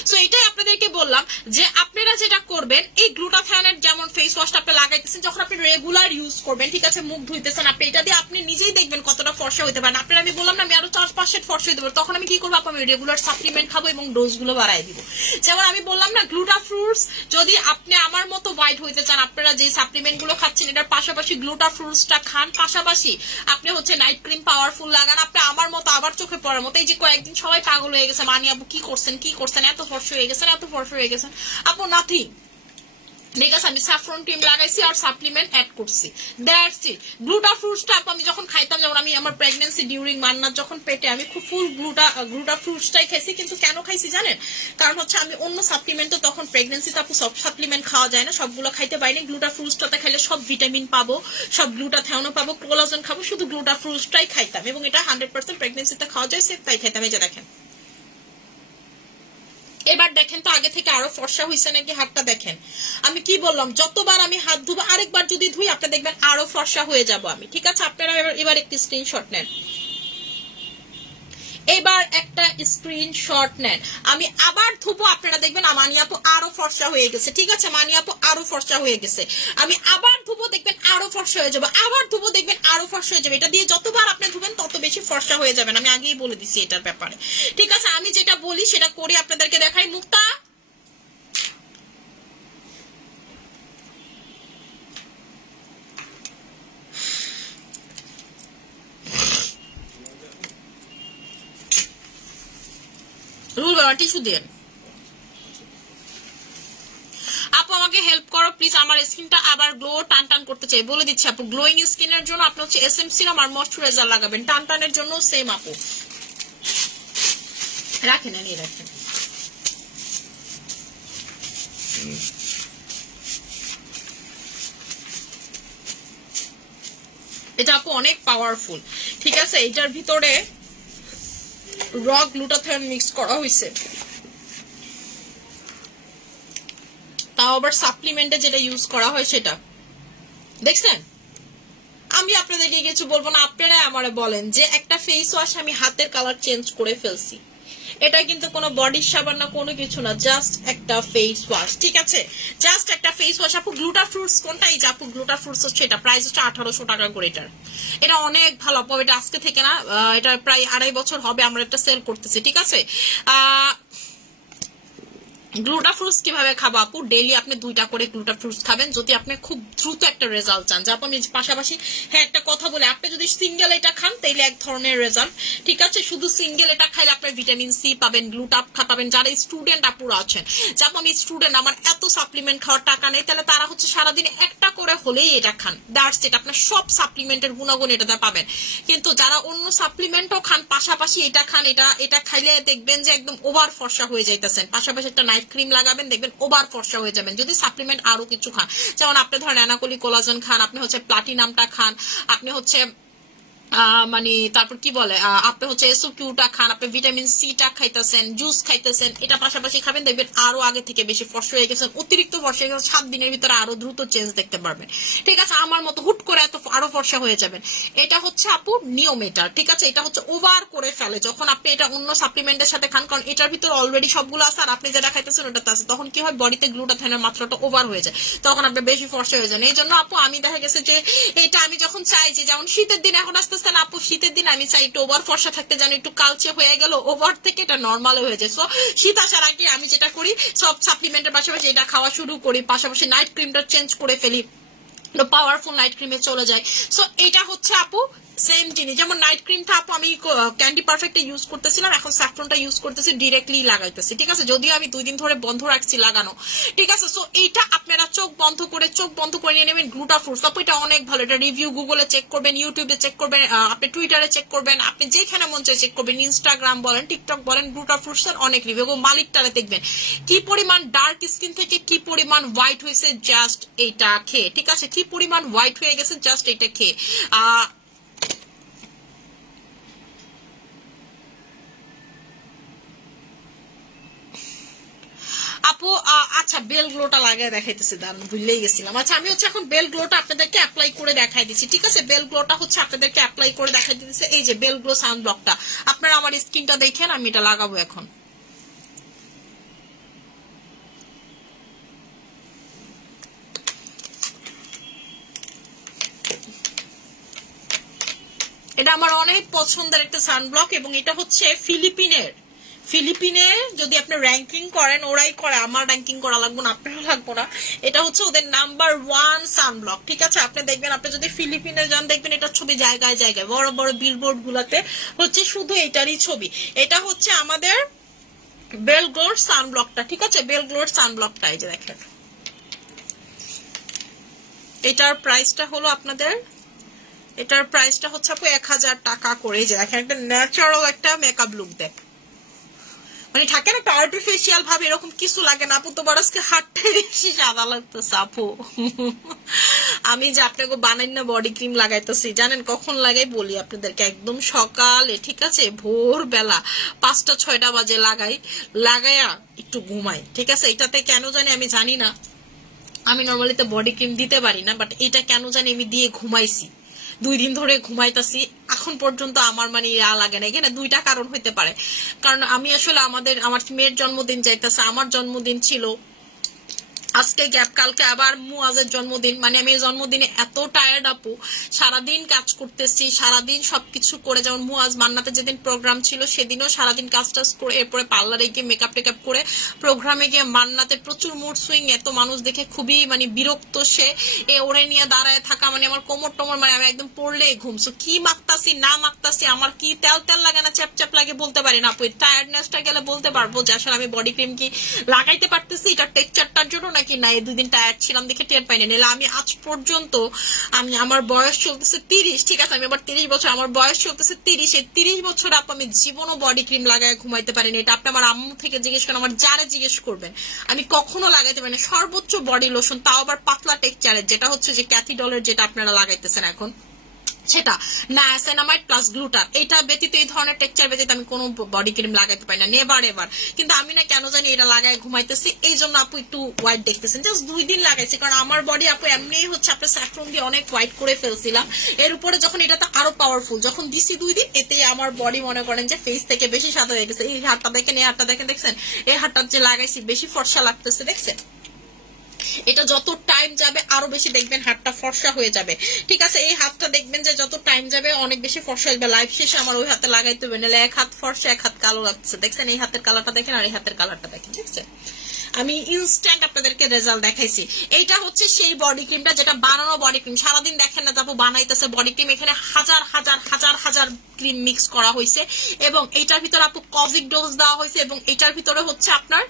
সো এটাই আপনাদেরকে বললাম যে আপনারা যেটা করবেন, এই গ্লুটাথায়নের যেমন ফেস ওয়াশটা আপনি লাগাইতেছেন, যখন আপনি রেগুলার ইউজ করবেন, ঠিক আছে, মুখ ধুইতেছেন, আপনি এটা দিয়ে আপনি নিজেই দেখবেন কতটা ফর্সা হতে পারেন। আপনারা আমি বললাম না আমি আরো 4-5 শেড ফর্সা হতে পারবো, তখন আমি কি করবো আপু, আমি রেগুলার সাপ্লিমেন্ট খাবো এবং ডোজ গুলো বাড়াই দিব। যেমন আমি বললাম না গ্লুটা ফ্রুটস, যদি আপনি আমার মতো হোয়াইট হইতে চান, আপনারা যে সাপ্লিমেন্ট গুলো খাচ্ছেন এটার পাশাপাশি গ্লুটা ফ্রুটসটা খান, পাশাপাশি আপনি হচ্ছে নাইট ক্রিম পাওয়ারফুল লাগান, আপনি আমার মতো আবার চোখে পড়ার মতো। এই যে কয়েকদিন সবাই পাগল হয়ে গেছে, মানি আপু কি করছেন, এত ফর্সা হয়ে গেছেন, এত ফর্সা হয়ে গেছেন। আপু নাথিং, ঠিক আছে, আমি স্যাফরন ক্রিম লাগাইছি আর সাপ্লিমেন্ট অ্যাড করছি, দ্যাটস ইট। গ্লুটা ফ্রুটসটা আপু আমি যখন খাইতাম, যেমন আমি আমার প্রেগন্যান্সি ডিউরিং মান্নার যখন পেটে, আমি খুব ফুল গ্লুটা ফ্রুটসটাই খাইছি। কিন্তু কেন খাইছি জানেন, কারণ হচ্ছে আমি অন্য সাপ্লিমেন্ট তো তখন প্রেগন্যান্সিতে আপু সব সাপ্লিমেন্ট খাওয়া যায় না, সবগুলো খাইতে পারিনি। গ্লুটা ফ্রুটসটাতে খাইলে সব ভিটামিন পাবো, সব গ্লুটাথায়নও পাবো, কোলাজেন খাবো, শুধু গ্লুটা ফ্রুটসটাই খাইতাম, এবং এটা 100% প্রেগন্যান্সিতে খাওয়া যায়, সেফ, তাই খাইতাম। এই যে দেখেন, এবার দেখেন তো আগে থেকে আরো ফর্সা হয়েছে নাকি হাতটা দেখেন। আমি কি বললাম, যতবার আমি হাত ধুবো, আরেকবার যদি ধুই আপনি দেখবেন আরো ফর্সা হয়ে যাব আমি, ঠিক আছে। আপনারা এবার একটি স্ক্রিনশট নেন, এবার একটা স্ক্রিনশট নেন। আমি আবার ধুবো, আপনারা দেখবেন মানি আপু আরো ফর্সা হয়ে গেছে, ঠিক আছে, মানি আপু আরো ফর্সা হয়ে গেছে। আমি আবার ধুবো, দেখবেন আরো ফর্সা হয়ে যাবে, আবার ধুবো, দেখবেন আরো ফর্সা হয়ে যাবে। এটা দিয়ে যতবার আপনি ধুবেন তত বেশি ফর্সা হয়ে যাবেন, আমি আগেই বলে দিচ্ছি এটার ব্যাপারে, ঠিক আছে। আমি যেটা বলি সেটা করে আপনাদেরকে দেখাই। মুক্তা রুল বাবা টিস্যু দেন, আপু আমাকে হেল্প করো প্লিজ আমার স্কিনটা আবার গ্লো টান টান করতে চাই, বলে দিচ্ছি আপু। গ্লোয়িং স্কিনের জন্য আপনি হচ্ছে এসএম সিরাম আর ময়শ্চারাইজার লাগাবেন, টান টানের জন্য সেম আপু। রাখেন নিয়ে রাখেন। এটা আপু অনেক পাওয়ারফুল, ঠিক আছে। এটার ভিতরে র গ্লুটাথিয়ন মিক্স করা হয়েছে, তাও আবার সাপ্লিমেন্টে যেটা ইউজ করা হয় সেটা দেখছেন। আমি আপনাদেরকে কিছু বলবো না, আপনারা আমারে বলেন যে একটা ফেস ওয়াশ আমি হাতের কালার চেঞ্জ করে ফেলছি, এটা কিন্তু কোনো বডি সাবান না, কোনো কিছু না, জাস্ট একটা ফেস ওয়াশ, ঠিক আছে। জাস্ট একটা ফেস ওয়াশ আপু। গ্লুটা ফ্রুটস কোনটা? এই যে আপু গ্লুটা ফ্রুটস হচ্ছে এটা, প্রাইস হচ্ছে 1800 টাকা করে। এটার এটা অনেক ভালো আপু, এটা আজকে থেকে না, এটা প্রায় 2.5 বছর হবে আমরা এটা সেল করতেছি, ঠিক আছে। গ্লুটা ফ্রুটস কিভাবে খাবো আপু? ডেইলি আপনি 2টা করে গ্লুটা ফ্রুটস খাবেন যদি আপনি খুব দ্রুত একটা রেজাল্ট চান। যা আপনি পাশাপাশি হ্যাঁ একটা কথা বলে, আপনি যদি সিঙ্গেল এটা খান তাহলে এক ধরনের রেজাল্ট, ঠিক আছে। শুধু সিঙ্গেল এটা খাইলে আপনি ভিটামিন সি পাবেন, গ্লুটা পাবেন। যারা স্টুডেন্ট আপুরা আছেন, যেমন আমি স্টুডেন্ট, আমার এত সাপ্লিমেন্ট খাওয়ার টাকা নেই, তাহলে তারা হচ্ছে সারাদিনে একটা করে হলেই এটা খান, দ্যাটস ইট। আপনার সব সাপ্লিমেন্টের গুণাগুণ এটাতে পাবেন। কিন্তু যারা অন্য সাপ্লিমেন্টও খান পাশাপাশি এটা খান, এটা খাইলে দেখবেন যে একদম ওভার ফর্সা হয়ে যাইতেছেন। পাশাপাশি একটা নাইট ক্রিম লাগাবেন, দেখবেন ওভার ফর্সা হয়ে যাবেন। যদি সাপ্লিমেন্ট আরো কিছু খান, যেমন আপনি ধরেন অ্যানাকলি কোলাজেন খান, আপনি হচ্ছে প্লাটিনামটা খান, আপনি হচ্ছে মানে তারপর কি বলে আপনি হচ্ছে এসওকিউটা খান, আপনি ভিটামিন সিটা খাইতেছেন, জুস খাইতেছেন, এটা পাশাপাশি খাবেন, দেখবেন আরো আগে থেকে বেশি ফর্সা হয়ে গেছেন। অতিরিক্ত ফর্সা হয়ে গেছে, 7 দিনের ভিতরে আরো দ্রুত চেঞ্জ দেখতে পারবেন, ঠিক আছে। আমার মতো হুট করে এত আরো ফর্সা হয়ে যাবেন। এটা হচ্ছে আপু নিয়ম এটা, ঠিক আছে। এটা হচ্ছে ওভার করে ফেলে যখন আপনি এটা অন্য সাপ্লিমেন্টের সাথে খান, কারণ এটার ভিতরে অলরেডি সবগুলো আছে আর আপনি যেটা খাইতেছেন ওটাতে আছে, তখন কি হয় বডিতে গ্লুটাথিয়নের মাত্রাটা ওভার হয়ে যায়, তখন আপনি বেশি ফর্সা হয়ে যান। এই জন্য আপু আমি দেখা গেছে যে এটা আমি যখন চাই যে, যেমন শীতের দিন এখন আসতেছে না আপু, শীতের দিন আমি চাই একটু ওভার ফর্সা থাকতে, যেন একটু কালচে হয়ে গেল, ওভার থেকে এটা নর্মাল হয়ে যায়। সো শীত আসার আগে আমি যেটা করি, সব সাপ্লিমেন্টের পাশাপাশি এটা খাওয়া শুরু করি, পাশাপাশি নাইট ক্রিমটা চেঞ্জ করে ফেলি, পাওয়ারফুল নাইট ক্রিমে চলে যায়। সো এটা হচ্ছে আপু সেম জিনিস। যেমন নাইট ক্রিমটা আপু আমি ক্যান্ডি পারফেক্টে ইউজ করতেছিলাম, এখন স্যাফরনটা ইউজ করতেছি, ডিরেক্টলি লাগাইতেছি, ঠিক আছে। যদিও আমি 2 দিন ধরে বন্ধ রাখছি লাগানো, ঠিক আছে। সো এইটা আপনারা চোখ বন্ধ করে নিয়ে নেবেন। গ্লুটা ফ্রুটস আপু এটা অনেক ভালো, এটা রিভিউ গুগলে চেক করবেন, ইউটিউবে চেক করবেন, আপনি টুইটারে চেক করবেন, আপনি যেখানে মন চায় চেক করবেন, ইনস্টাগ্রাম বলেন, টিকটক বলেন, গ্লুটা ফ্রুটস এর অনেক রিভিউ, এবং মালিকটারে দেখবেন কি পরিমাণ ডার্ক স্কিন থেকে কি পরিমাণ হোয়াইট হয়েছে জাস্ট এইটা খেয়ে, ঠিক আছে। কি পরিমাণ হোয়াইট হয়ে গেছে জাস্ট এটা খেয়ে। আপু আচ্ছা বেল গ্লোটা লাগায় দেখাইতেছি, দান ভুলেই গেছিলাম। আচ্ছা আমি হচ্ছে এখন বেল গ্লোটা আপনাদেরকে অ্যাপ্লাই করে দেখাই দিচ্ছি, ঠিক আছে। বেল গ্লোটা হচ্ছে আপনাদেরকে অ্যাপ্লাই করে দেখাই দিতেছে, এই যে বেল গ্লো সানব্লকটা। আপনারা আমার স্কিনটা দেখেন, আমি এটা লাগাবো এখন। এটা আমার অনেক পছন্দের একটা সানব্লক, এবং এটা হচ্ছে ফিলিপিনের যদি আপনি র্যাঙ্কিং করেন, ওরাই করে, আমার র্যাঙ্কিং করা লাগবে না, আপনারও লাগবো না। এটা হচ্ছে ওদের নাম্বার 1 সানব্লক, ঠিক আছে। আপনি দেখবেন, আপনি যদি ফিলিপিনে যান দেখবেন এটার ছবি জায়গায় জায়গায়, বড় বড় বিলবোর্ড গুলাতে হচ্ছে শুধু এটারই ছবি। এটা হচ্ছে আমাদের বেল গ্লোর সানব্লকটা, ঠিক আছে। বেল গ্লোর সানব্লকটা এই যে দেখেন, এটার প্রাইসটা হলো আপনাদের, এটার প্রাইসটা হচ্ছে আপু 1000 টাকা করে। এই যে দেখেন একটা ন্যাচারাল একটা মেকআপ লুক দেয়, মানে থাকে না একটা আর্টিফিশিয়াল ভাবে, এরকম কিছু লাগে না আপু। তোমার আজকে হাতটা বেশি সাদা লাগতেছে আপু। আমি যে আপনাকে বানাই না বডি ক্রিম লাগাইতেছি, জানেন কখন লাগাই বলি আপনাদেরকে, একদম সকালে, ঠিক আছে, ভোর বেলা 5টা-6টা বাজে লাগাইয়া একটু ঘুমাই, ঠিক আছে। এটাতে কেন জানি আমি জানি না, আমি নর্মালি তো বডি ক্রিম দিতে পারি না, বাট এটা কেন জানি আমি দিয়ে ঘুমাইছি, 2 দিন ধরে ঘুমাইতেছি, এখন পর্যন্ত আমার মানে লাগে না। এখানে 2টা কারণ হইতে পারে, কারণ আমি আসলে আমার মেয়ের জন্মদিন যাইতেছে, আমার জন্মদিন ছিল আজকে গ্যাপ, কালকে আবার মুয়াজের জন্মদিন, মানে আমি জন্মদিনে এত টায়ার্ড আপু, সারাদিন কাজ করতেছি, সারাদিন সবকিছু করে, যেমন মুয়াজ মান্নাতে যেদিন প্রোগ্রাম ছিল সেদিনও সারাদিন কাজ টাজ করে, এরপরে পার্লারে গিয়ে মেকআপ টেকআপ করে প্রোগ্রামে গিয়ে মান্নাতে প্রচুর মুড সুইং, এত মানুষ দেখে খুবই মানে বিরক্ত সে, ওরে নিয়ে দাঁড়ায় থাকা, মানে আমার কোমর টোমর, মানে আমি একদম পড়লেই ঘুমছো, কি মাখতাছি না মাখতাছি, আমার কি তেল তেল লাগে না চ্যাপ চ্যাপ লাগে বলতে পারি না আপু। টায়ার্ডনেসটা গেলে বলতে পারবো যে আসলে আমি বডি ক্রিম কি লাগাইতে পারতেছি, এটা টেক্সচারটার জন্য নাকি নাকি না, এই 2 দিন টায়ার্ড ছিলাম দেখে টের পাইনি। নাহলে আমি আজ পর্যন্ত আমার বয়স চলতেছে 30, ঠিক আছে, আমি আবার 30 বছর, আমার বয়স চলতেছে 30, এই 30 বছর আপু আমি জীবনও বডি ক্রিম লাগায় ঘুমাইতে পারিনি। এটা আপনি আমার আম্মু থেকে জিজ্ঞেস করেন, আমার যারে জিজ্ঞেস করবেন, আমি কখনো লাগাইতে পারিনি। সর্বোচ্চ বডি লোশন, তাও আবার পাতলা টেক্সচারের, যেটা হচ্ছে যে ক্যাথিডলের যেটা আপনারা লাগাইতেছেন এখন, সেটা নায়াসিনামাইড প্লাস গ্লুটার, এটা ব্যতীত এই ধরনের টেক্সচার ব্যতীত আমি কোনো বডি ক্রিম লাগাইতে পারি না, নেভার এভার। কিন্তু আমি না কেন জানি এটা লাগায় ঘুমাইতেছি, এই জন্য আপু একটু হোয়াইট দেখতেছেন। জাস্ট 2 দিন লাগাইছি, কারণ আমার বডি আপু এমনিই হচ্ছে আপনার স্যাফরন দিয়ে অনেক হোয়াইট করে ফেলছিলাম। এর উপরে যখন এটা তো আরো পাওয়ারফুল, যখন দিছি 2 দিন, এতে আমার বডি মনে করেন যে ফেস থেকে বেশি সাদা হয়ে গেছে। এই হাতটা দেখেন, এই হাতটা দেখেন, দেখছেন এই হাতটা যে লাগাইছি বেশি ফর্সা লাগতেছে, দেখছেন। এটা যত টাইম যাবে আরো বেশি দেখবেন হাতটা ফর্সা হয়ে যাবে, ঠিক আছে। এই হাতটা দেখবেন যে যত টাইম যাবে অনেক বেশি ফর্সা হয়ে যাবে। লাইফ শেষে আমার ওই হাতে লাগাইতে হবে, নাহলে এক হাত ফর্সা এক হাত কালো লাগছে, দেখছেন। এই হাতের কালারটা দেখেন আর এই হাতের কালারটা দেখেন, দেখছেন। আমি ইনস্ট্যান্ট আপনাদেরকে রেজাল্ট দেখাইছি। এইটা হচ্ছে সেই বডি ক্রিমটা যেটা বানানো বডি ক্রিম। সারাদিন দেখেন না যাবো বানাইতেছে বডি ক্রিম, এখানে হাজার হাজার হাজার হাজার ক্রিম মিক্স করা হয়েছে, এবং এইটার ভিতরে আপু কজিক ডোজ দেওয়া হয়েছে, এবং এইটার ভিতরে হচ্ছে আপনার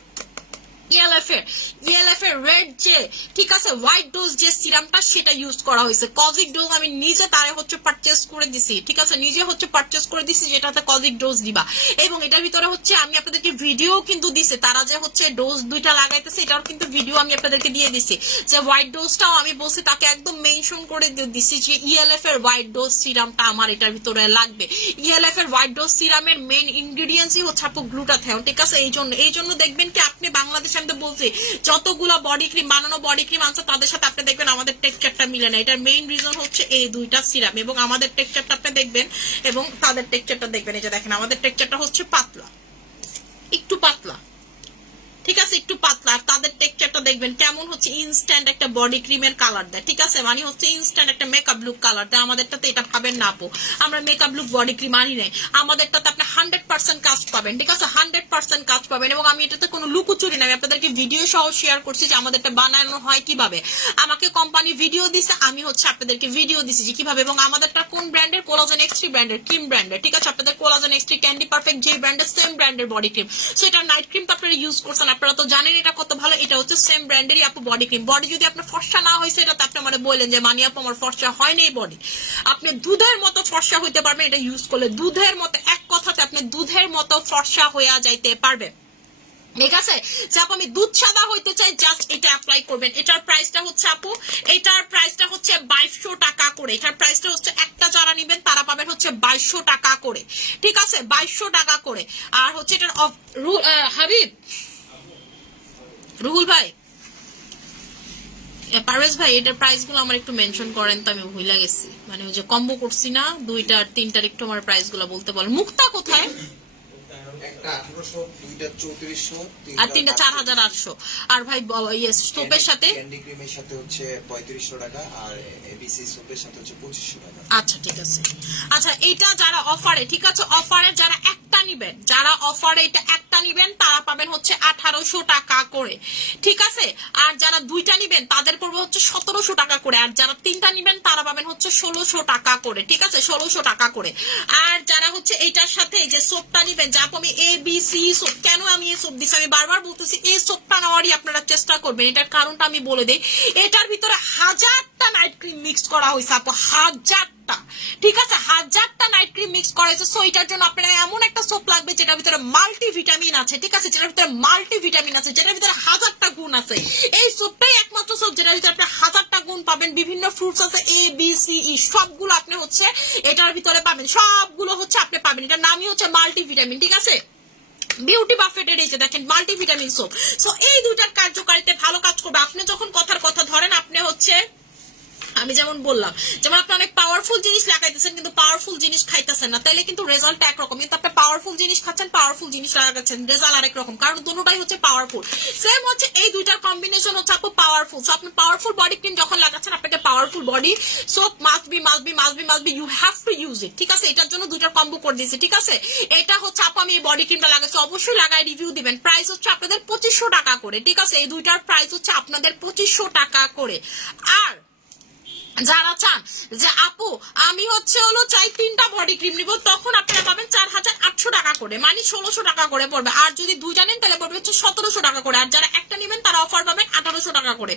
ELF এর রেড যে, ঠিক আছে, হোয়াইট ডোজ যে সিরামটা সেটা ইউজ করা হয়েছে। কজিক ডোজ আমি নিজে তারে হচ্ছে পারচেজ করে দিছি, ঠিক আছে, নিজে হচ্ছে পারচেজ করে দিছি যেটাতে কজিক ডোজ দিবা। এবং এটার ভিতরে হচ্ছে আমি আপনাদেরকে ভিডিও কিন্তু দিছি, তারা যে হচ্ছে ডোজ 2টা লাগাইতেছে এটাও কিন্তু ভিডিও আমি আপনাদেরকে দিয়ে দিছি। যে হোয়াইট ডোজটাও আমি বলছি তাকে একদম মেনশন করে দিছি যে ELF এর হোয়াইট ডোজ সিরামটা আমার এটার ভিতরে লাগবে। ELF এর হোয়াইট ডোজ সিরামের মেইন ইনগ্রেডিয়েন্টসই হচ্ছে আপু গ্লুটাথিয়ন, ঠিক আছে। এই জন্য দেখবেন কি আপনি বাংলাদেশে, আমি তো বলছি যতগুলা বডি ক্রিম বানানো বডি ক্রিম আছে তাদের সাথে আপনি দেখবেন আমাদের টেক্সচারটা মিলে না। এটার মেইন রিজন হচ্ছে এই 2টা সিরাম, এবং আমাদের টেক্সচারটা আপনি দেখবেন এবং তাদের টেক্সচারটা দেখবেন। এই যে দেখেন আমাদের টেক্সচারটা হচ্ছে পাতলা, একটু পাতলা, ঠিক আছে, একটু পাতলা। আর তাদের টেক্সচারটা দেখবেন কেমন হচ্ছে ইনস্ট্যান্ট একটা বডি ক্রিমের কালার দেয়, ঠিক আছে, মানে হচ্ছে ইনস্ট্যান্ট একটা মেকআপ লুক কালার দেয়। আমাদেরটাতে এটা পাবেন না আপু, আমরা মেকআপ লুক বডি ক্রিম আনি নাই। আমাদেরটাতে আপনি 100% কাজ পাবেন, ঠিক আছে, 100% কাজ পাবেন। এবং আমি এটাতে কোনো লুকোচুরি না, আমি আপনাদেরকে ভিডিও সহ শেয়ার করছি যে আমাদেরটা বানানো হয় কিভাবে। আমাকে কোম্পানি ভিডিও দিছে, আমি হচ্ছে আপনাদেরকে ভিডিও দিছি যে কিভাবে। এবং আমাদেরটা কোন ব্র্যান্ডের, কোলাজেন X3 ব্র্যান্ডের, কিম ব্র্যান্ডের, ঠিক আছে। আপনাদের কোলাজেন X3 ক্যান্ডি পারফেক্ট যে ব্র্যান্ডের, সেম ব্র্যান্ডের বডি ক্রিম। সেটা নাইট ক্রিম তো আপনারা ইউজ করছেন, আপনারা তো জানেন এটা কত ভালো। এটা হচ্ছে সেম ব্র্যান্ডেরই আপু বডি ক্রিম। বডি যদি আপনার ফর্সা না হয়েছে এটা আপনি আমাদের বললেন যে মানি আপু আমার ফর্সা হয়নি এই বডি, আপনি দুধের মতো ফর্সা হইতে পারবেন এটা ইউজ করলে। দুধের মতো, এক কথাতে আপনি দুধের মতো ফর্সা হয়ে যাইতে পারবেন, ঠিক আছে। যে আপু আমি দুধ সাদা হইতে চাই, জাস্ট এটা অ্যাপ্লাই করবেন। এটার প্রাইসটা হচ্ছে আপু, এটার প্রাইসটা হচ্ছে 2200 টাকা করে। এটার প্রাইসটা হচ্ছে একটা যারা নিবেন তারা পাবেন হচ্ছে 2200 টাকা করে, ঠিক আছে, 2200 টাকা করে। আর হচ্ছে এটার হাবিব রুহুল ভাই, পারভেজ ভাই, এটার প্রাইস গুলো আমার একটু মেনশন করেন তো, আমি ভুলে গেছি, মানে ওই যে কম্বো করছি না 2টা আর 3টার, একটু আমার প্রাইস গুলো বলতে বলেন। মুক্তা কোথায়? একটা 1800, 2টা 3400, আর 3টা 4800। আর ভাই সোপের সাথে ক্যান্ডি ক্রিমের সাথে হচ্ছে 3500 টাকা, আর এবিসি সোপের সাথে হচ্ছে 2500 টাকা। আচ্ছা ঠিক আছে। আচ্ছা এইটা যারা অফারে, ঠিক আছে, অফারে যারা একটা নিবেন, যারা অফারে এটা একটা নিবেন তারা পাবেন হচ্ছে 1800 টাকা করে, ঠিক আছে। আর যারা 2টা নিবেন তাদের পড়বে হচ্ছে 1700 টাকা করে। আর যারা 3টা নিবেন তারা পাবেন হচ্ছে 1600 টাকা করে, ঠিক আছে, 1600 টাকা করে। আর যারা হচ্ছে এইটার সাথে যে সোপটা নিবেন, যা আমি ABC সোপ, কেন আমি এই সোপ দিচ্ছি আমি বারবার বলতেছি, এই সোপটা নেওয়ারই আপনারা চেষ্টা করবেন। এটার কারণটা আমি বলে দিই, এটার ভিতরে 1000টা নাইট ক্রিম মিক্স করা হয়েছে আপু, 1000টা, ঠিক আছে, 1000টা নাইট ক্রিম মিক্স করা হয়েছে। সো এটার জন্য আপনারা এমন একটা সোপ লাগবে যেটার ভিতরে মাল্টিভিটামিন আছে, ঠিক আছে, যেটার ভিতরে মাল্টিভিটামিন আছে, যেটার ভিতরে 1000টা গুণ আছে। এই সোপটাই একমাত্র সোপ যেটার ভিতরে আপনি 1000টা গুণ পাবেন। বিভিন্ন ফ্রুটস আছে ABCE, সবগুলো আপনি হচ্ছে এটার ভিতরে পাবেন, সবগুলো হচ্ছে আপনি পাবেন। এটার নামই হচ্ছে মাল্টিভিটামিন, ঠিক আছে। বিউটি বাফেটের এই যে দেখেন মাল্টিভিটামিন সোপ। সো এই 2টার কার্যকারিতা ভালো কাজ করবে। আপনি যখন কথার কথা ধরেন, আপনি হচ্ছে আমি যেমন বললাম, যেমন আপনি অনেক পাওয়ারফুল জিনিস লাগাইতেছেন কিন্তু পাওয়ারফুল জিনিস খাইতেছেন না, তাইলে কিন্তু রেজাল্ট একরকম। কিন্তু আপনি পাওয়ারফুল জিনিস খাচ্ছেন, পাওয়ারফুল জিনিস লাগাচ্ছেন, রেজাল্ট আরেক রকম, কারণ দুটোটাই হচ্ছে পাওয়ারফুল। সেম হচ্ছে এই 2টার কম্বিনেশন হচ্ছে আপু পাওয়ারফুল। সো আপনি পাওয়ারফুল বডি ক্রিম যখন লাগাচ্ছেন, আপনাকে powerful body soap must be you have to use it, ঠিক আছে। এটার জন্য 2টার কম্বো করে দিয়েছি, ঠিক আছে। এটা হচ্ছে আপু আমি এই বডি ক্রিমটা লাগাচ্ছি, অবশ্যই লাগায় রিভিউ দিবেন। প্রাইস হচ্ছে আপনাদের 2500 টাকা করে, ঠিক আছে। এই 2টার প্রাইস হচ্ছে আপনাদের 2500 টাকা করে। আর যারা চান যে আপু আমি হচ্ছে চাই 3টা বডি ক্রিম নিব, তখন আপনারা পাবেন 4800 টাকা করে, মানে 1600 টাকা করে পড়বে। আর যদি দুইটা নেন তাহলে পড়বে হচ্ছে 1700 টাকা করে। আর যারা একটা নেবেন তারা অফার পাবেন 1800 টাকা করে।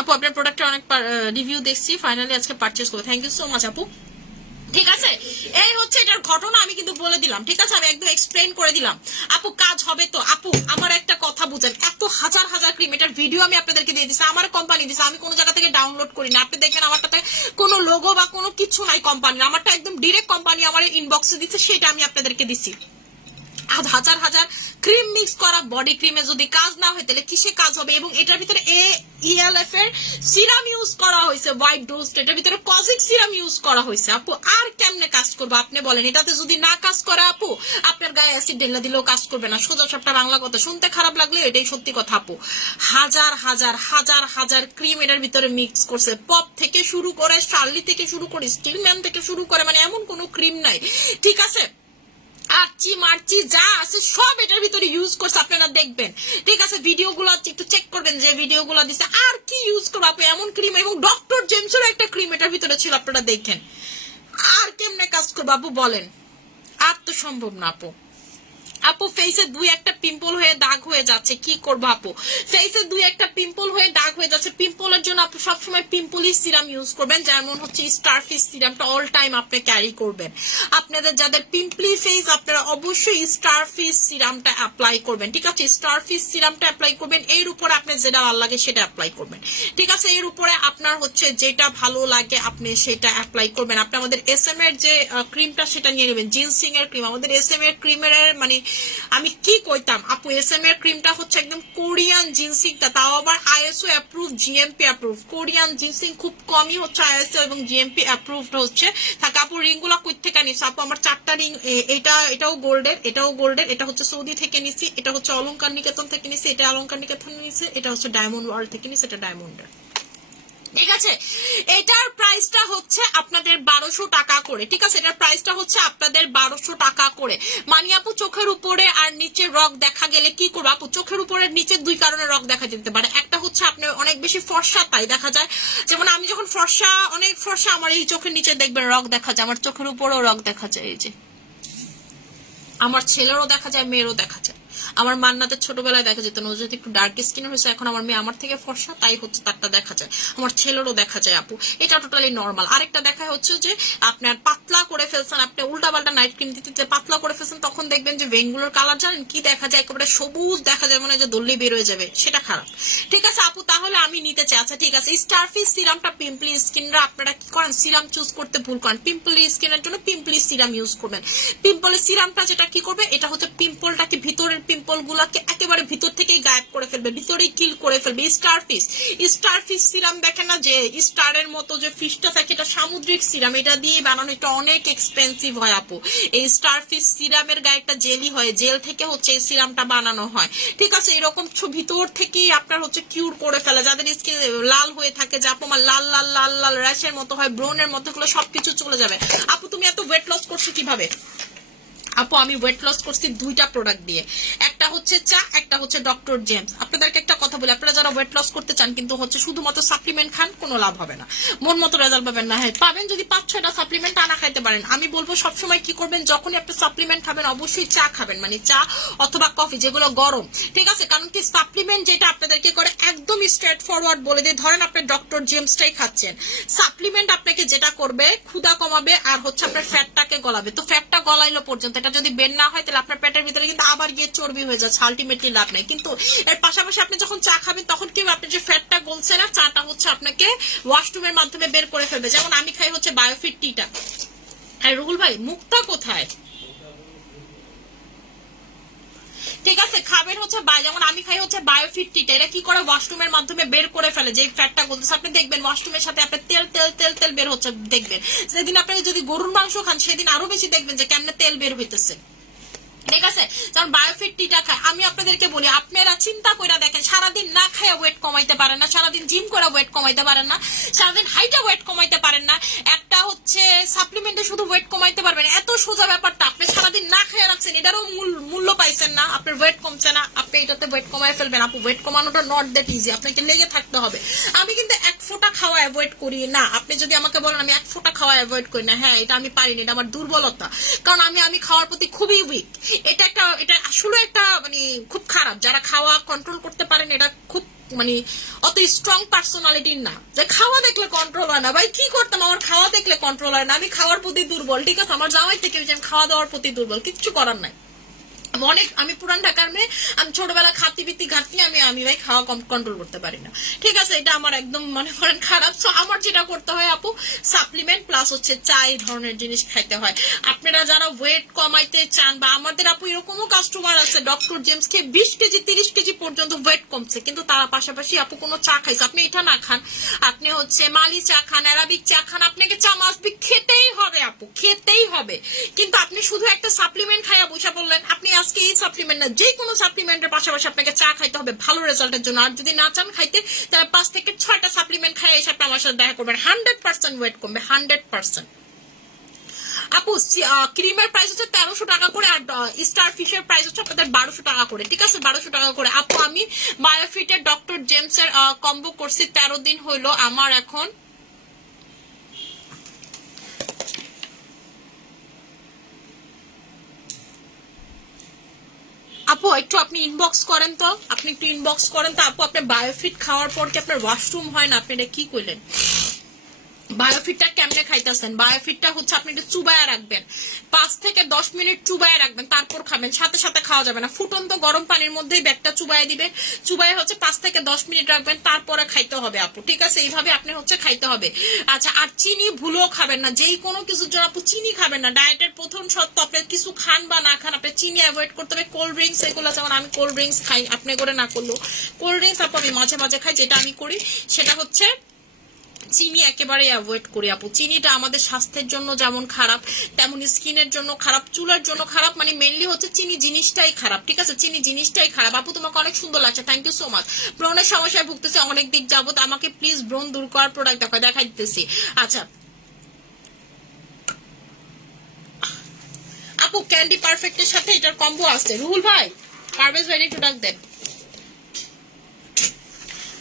আপু আপনার প্রোডাক্টের অনেক রিভিউ দেখছি, ফাইনালি আজকে পারচেজ করবো। থ্যাংক ইউ সো মাচ আপু। ঠিক আছে, এই হচ্ছে এটার ঘটনা, আমি কিন্তু বলে দিলাম। ঠিক আছে, আমি একদম এক্সপ্লেন করে দিলাম। আপু কাজ হবে তো? আপু আমার একটা কথা বুঝেন, এত হাজার হাজার ক্রিম, এটার ভিডিও আমি আপনাদেরকে দিয়ে দিচ্ছি, আমার কোম্পানি দিচ্ছে, আমি কোনো জায়গা থেকে ডাউনলোড করি না। আপনি দেখবেন আমারটাতে কোনো লোগো বা কোনো কিছু নাই কোম্পানির, আমারটা একদম ডিরেক্ট কোম্পানি আমার ইনবক্সে দিচ্ছে, সেটা আমি আপনাদেরকে দিচ্ছি। হাজার হাজার ক্রিম মিক্স করা বডি ক্রিমে যদি কাজ না হয় তাহলে কিসে কাজ হবে? এবং এটার ভিতরে ELF এর সিরাম ইউজ করা হয়েছে, হোয়াইট ডোস্ট, এটার ভিতরে কজিক সিরাম ইউজ করা হয়েছে। আপু আর কেমনে কাজ করবো আপনি বলেন? এটাতে যদি না কাজ করে আপু, আপনার গায়ে অ্যাসিড ঢেলা দিলেও কাজ করবে না। সোজা সবটা বাংলা কথা, শুনতে খারাপ লাগলে এটাই সত্যি কথা আপু। হাজার হাজার হাজার হাজার ক্রিম এটার ভিতরে মিক্স করছে, পপ থেকে শুরু করে, শার্লি থেকে শুরু করে, স্টিলম্যান থেকে শুরু করে, মানে এমন কোনো ক্রিম নাই। ঠিক আছে, আরচি মারচি যা আছে সব এটার ভিতরে ইউজ করছে, আপনারা দেখবেন। ঠিক আছে, ভিডিওগুলো একটু চেক করবেন যে ভিডিওগুলো দিচ্ছে। আর কি ইউজ করবো আপু এমন ক্রিম? এবং ডক্টর জেমসের একটা ক্রিম এটার ভিতরে ছিল, আপনারা দেখেন। আর কেমনে কাজ করবো আপু বলেন? আর তো সম্ভব না আপু। আপু ফেসে দুই একটা পিম্পল হয়ে দাগ হয়ে যাচ্ছে, কি করবো আপু? ফেসে দুই একটা পিম্পল হয়ে দাগ হয়ে যাচ্ছে, পিম্পলের জন্য আপু সবসময় পিম্পলি সিরাম ইউজ করবেন, যেমন হচ্ছে স্টারফিশ সিরামটা অল টাইম আপনি ক্যারি করবেন। আপনাদের যাদের পিম্পলি ফেস, আপনারা অবশ্যই স্টারফিশ সিরামটা অ্যাপ্লাই করবেন। ঠিক আছে, স্টারফিশ সিরামটা অ্যাপ্লাই করবেন, এর উপরে আপনার যেটা ভালো লাগে সেটা অ্যাপ্লাই করবেন। ঠিক আছে, এর উপরে আপনার হচ্ছে যেটা ভালো লাগে আপনি সেটা অ্যাপ্লাই করবেন। আপনি আমাদের SM এর যে ক্রিমটা সেটা নিয়ে নেবেন, জিনসিং এর ক্রিম। আমাদের SM এর ক্রিমের মানে আমি কি কইতাম আপু, SM এর ক্রিমটা হচ্ছে একদম কোরিয়ান জিনসিংটা, তাও আবার ISO approve, GMP approve. Korean ginseng খুব কমই হচ্ছে ISO এবং GMP অ্যাপ্রুভড হচ্ছে থাকে। আপু রিং গুলা কই থেকে নিচ্ছে? আপু আমার 4টা রিং, এটাও গোল্ডের, এটাও গোল্ডের, এটা হচ্ছে সৌদি থেকে নিছি, এটা হচ্ছে অলংকার নিকেতন থেকে নিছি, এটা অলংকার নিকেতন নিছে, এটা হচ্ছে ডায়মন্ড ওয়ার্ল্ড থেকে নিছে, এটা ডায়মন্ডের। ঠিক আছে, এটার প্রাইসটা হচ্ছে আপনাদের 1200 টাকা করে। ঠিক আছে, এটার প্রাইসটা হচ্ছে আপনাদের 1200 টাকা করে। মানে আপু চোখের উপরে আর নিচে রগ দেখা গেলে কি করবো আপু? চোখের উপরে নিচে দুই কারণে রগ দেখা যেতে পারে। একটা হচ্ছে আপনি অনেক বেশি ফর্সা, তাই দেখা যায়। যেমন আমি যখন ফর্সা, অনেক ফর্সা, আমার এই চোখের নিচে দেখবেন রগ দেখা যায়, আমার চোখের উপরেও রগ দেখা যায়। এই যে আমার ছেলেরও দেখা যায়, মেয়েরও দেখা যায়। আমার মান্নাতের ছোটবেলায় দেখা যেত না, ও যদি একটু ডার্ক স্কিন হয়েছে, এখন আমার মেয়ে আমার থেকে ফর্সা, তাই হচ্ছে তারটা দেখা যায়। আমার ছেলেরও দেখা যায় আপু, এটা টোটালি নর্মাল। আরেকটা দেখা হচ্ছে যে আপনার পাতলা করে ফেলছেন, আপনি উল্টা পাল্টা নাইট ক্রিম দিতে পাতলা করে ফেলছেন, তখন দেখবেন যে ভেনগুলোর কালার জানেন কি দেখা যায়? একেবারে সবুজ দেখা যায়, মনে হয় যে দল্লি বের হয়ে যাবে, সেটা খারাপ। ঠিক আছে আপু, তাহলে আমি নিতে চাই। আচ্ছা ঠিক আছে, স্টারফিশ সিরামটা পিম্পলি স্কিনরা আপনারা কি করেন? সিরাম চুজ করতে ভুল করেন। পিম্পলি স্কিনের জন্য পিম্পলি সিরাম ইউজ করবেন। পিম্পলের সিরামটা যেটা কি করবে, এটা হচ্ছে পিম্পলটাকে, ভিতরের পিম্পল গুলাকে একেবারে ভিতর থেকেই গায়েব করে ফেলবে, ভিতরেই কিল করে ফেলবে। স্টারফিশ সিরাম দেখেন না, যে স্টারের মতো যে ফিশটা থাকে, এটা সামুদ্রিক সিরাম, এটা দিয়ে বানানো, এটা অনেক এক্সপেন্সিভ হয় আপু। এই স্টারফিশ সিরামের গায়ে একটা জেলি হয়, জেল থেকে হচ্ছে এই সিরামটা বানানো হয়। ঠিক আছে, এরকম ভিতর থেকেই আপনার হচ্ছে কিউর করে ফেলে। যাদের স্কিন লাল হয়ে থাকে, যে আপু আমার লাল লাল লাল লাল র্যাশের মতো হয়, ব্রনের মতো, গুলো সবকিছু চলে যাবে। আপু তুমি এত ওয়েট লস করছো কিভাবে? আপু আমি ওয়েট লস করছি 2টা প্রোডাক্ট দিয়ে, একটা হচ্ছে চা, একটা হচ্ছে ডক্টর জেমস। আপনাদেরকে একটা কথা বলি, আপনারা যারা ওয়েট লস করতে চান কিন্তু হচ্ছে শুধুমাত্র সাপ্লিমেন্ট খান, কোনো লাভ হবে না, মন মতো রেজাল্ট পাবেন না। হ্যাঁ পাবেন যদি 5-6টা সাপ্লিমেন্ট আনা খাইতে পারেন। আমি বলবো সবসময় কি করবেন, যখনই আপনি সাপ্লিমেন্ট খাবেন অবশ্যই চা খাবেন, মানে চা অথবা কফি, যেগুলো গরম। ঠিক আছে, কারণ কি সাপ্লিমেন্ট যেটা আপনাদেরকে করে একদম স্ট্রেট ফরওয়ার্ড বলে দিয়ে, ধরেন আপনি ডক্টর জেমসটাই খাচ্ছেন, সাপ্লিমেন্ট আপনাকে যেটা করবে ক্ষুধা কমাবে আর হচ্ছে আপনার ফ্যাটটাকে গলাবে। তো ফ্যাটটা গলাইলো পর্যন্ত এটা যদি বের না হয়, তাহলে আপনার পেটের ভিতরে কিন্তু আবার গিয়ে চর্বি হয়ে যাচ্ছে, আলটিমেটলি লাভ নাই। কিন্তু এর পাশাপাশি আপনি যখন চা খাবেন, তখন কি আপনার যে ফ্যাটটা গলছে না, চাটা হচ্ছে আপনাকে ওয়াশরুমের মাধ্যমে বের করে ফেলবে। যেমন আমি খাই হচ্ছে বায়োফিট টিটা। আর রুহুল ভাই মুক্তা কোথায়? ঠিক আছে, খাবেন হচ্ছে যেমন আমি খাই হচ্ছে বায়োফিট টিটা, এটা কি করে ওয়াশরুমের মাধ্যমে বের করে ফেলে যে ফ্যাটটা গলতেছে। আপনি দেখবেন ওয়াশরুমের সাথে আপনার তেল তেল তেল তেল বের হচ্ছে, দেখবেন যেদিন আপনি যদি গরুর মাংস খান সেদিন আরো বেশি দেখবেন যে কেমনে তেল বের হইতেছে। ঠিক আছে, কারণ বায়োফিট টিটা খায়। আমি আপনাদেরকে বলি, আপনারা চিন্তা করে দেখেন, সারাদিন না খায় ওয়েট কমাইতে পারেন না, সারাদিন জিম করে ওয়েট কমাইতে পারেন না, সারাদিন হাইটা ওয়েট কমাইতে পারেন না, একটা হচ্ছে সাপ্লিমেন্টে শুধু ওয়েট কমাইতে পারবেন, এত সোজা ব্যাপারটা। আপনি সারাদিন না খেয়ে রাখছেন, এটারও মূল্য পাইছেন না, আপনার ওয়েট কমছে না, আপনি এটাতে ওয়েট কমায় ফেলবেন। আপু ওয়েট কমানোটা নট দ্যাট ইজি, আপনাকে লেগে থাকতে হবে। আমি কিন্তু এক ফোঁটা খাওয়া অ্যাভয়েড করি না। আপনি যদি আমাকে বলেন আমি এক ফোঁটা খাওয়া অ্যাভয়েড করি না, হ্যাঁ এটা আমি পারিনি, এটা আমার দুর্বলতা। কারণ আমি খাওয়ার প্রতি খুবই উইক। এটা আসলে একটা মানে খুব খারাপ। যারা খাওয়া কন্ট্রোল করতে পারেন এটা খুব মানে অত স্ট্রং পার্সোনালিটির না, যে খাওয়া দেখলে কন্ট্রোল হয় না। ভাই কি করতাম, আমার খাওয়া দেখলে কন্ট্রোল হয় না, আমি খাওয়ার প্রতি দুর্বল। ঠিক আছে, আমার জামাই থেকে আমি খাওয়া দাওয়ার প্রতি দুর্বল, কিচ্ছু করার নাই। আমি পুরান ঢাকার মেয়ে, আমি ছোটবেলা খাতি ঘাটতি আমি ভাই খাওয়া কন্ট্রোল করতে পারি না। ঠিক আছে, এটা আমার একদম মনে করেন খারাপ। সো আমার যেটা করতে হয় আপু, সাপ্লিমেন্ট প্লাস হচ্ছে চা এই ধরনের জিনিস খাইতে হয়। আপনারা যারা ওয়েট কমাইতে চান, বা আমাদের আপু এরকমও কাস্টমার আছে ডক্টর জেমস কে 20 কেজি 30 কেজি পর্যন্ত ওয়েট কমছে, কিন্তু তারা পাশাপাশি আপু কোনো চা খাইছে। আপনি এটা না খান, আপনি হচ্ছে মালি চা খান, অ্যারাবিক চা খান, আপনাকে চা মাসবি খেতেই হবে আপু, খেতেই হবে। কিন্তু আপনি শুধু একটা সাপ্লিমেন্ট খাইয়া বসে বললেন, আপনি আজকে এই সাপ্লিমেন্ট না, যে কোনো সাপ্লিমেন্টের পাশাপাশি আপনাকে চা খাইতে হবে ভালো রেজাল্টের জন্য। আর যদি না চান খাইতে, তাহলে 5 থেকে 6টা সাপ্লিমেন্ট খাইয়ে এসে আপনি আমার সাথে দেখা করবেন, 100% ওয়েট কমবে, 100%। আপু ক্রিমের প্রাইস হচ্ছে 1300 টাকা করে, আর স্টার ফিশের প্রাইস হচ্ছে আপনাদের 1200 টাকা করে। ঠিক আছে, 1200 টাকা করে। আপু আমি বায়োফিটের ডক্টর জেমস এর কম্বো করছি, 13 দিন হইলো আমার। এখন আপু একটু আপনি ইনবক্স করেন তো, আপু আপনার বায়োফিট খাওয়ার পর কি আপনার ওয়াশরুম হয় না? আপনি এটা কি কইলেন? বায়োফিটটা কেমনে খাইতেছেন? বায়োফিটটা হচ্ছে আপনি একটু চুবায়া রাখবেন, 5 থেকে 10 মিনিট চুবায়া রাখবেন, তারপর খাবেন। সাথে সাথে খাওয়া যাবে না, ফুটন্ত গরম পানির মধ্যেই ব্যাগটা চুবাই দিবেন, চুবাই হচ্ছে 5 থেকে 10 মিনিট রাখবেন, তারপরে খাইতে হবে আপু। ঠিক আছে, এইভাবে আপনি হচ্ছে খাইতে হবে। আচ্ছা, আর চিনি ভুলেও খাবেন না, যেই কোনো কিছুর জন্য আপু চিনি খাবেন না। ডায়েটের প্রথম শর্ত, আপনি কিছু খান বা না খান, আপনি চিনি অ্যাভয়েড করতে হবে। কোল্ড ড্রিঙ্কস এগুলো, যেমন আমি কোল্ড ড্রিঙ্কস খাই, আপনি করে না করলেও কোল্ড ড্রিঙ্কস আপু আমি মাঝে মাঝে খাই। যেটা আমি করি সেটা হচ্ছে চিনি একেবারে অ্যাভয়েড করি আপু। চিনিটা আমাদের স্বাস্থ্যের জন্য যেমন খারাপ, তেমন স্কিনের জন্য খারাপ, চুলের জন্য খারাপ, মানে মেনলি হচ্ছে চিনি জিনিসটাই খারাপ। ঠিক আছে, চিনি জিনিসটাই খারাপ। আপু তোমাকে অনেক সুন্দর লাগছে, থ্যাংক ইউ সো মাচ। ব্রণের সমস্যায় ভুগতেছে অনেক দিক যাবত, আমাকে প্লিজ ব্রণ দূর করার প্রোডাক্ট দেখাই দিতেছি। আচ্ছা আপু, ক্যান্ডি পারফেক্টের সাথে এটার কম্বো আছে। রুহুল ভাই, পারভেজ ভাই একটু ডাক দেন।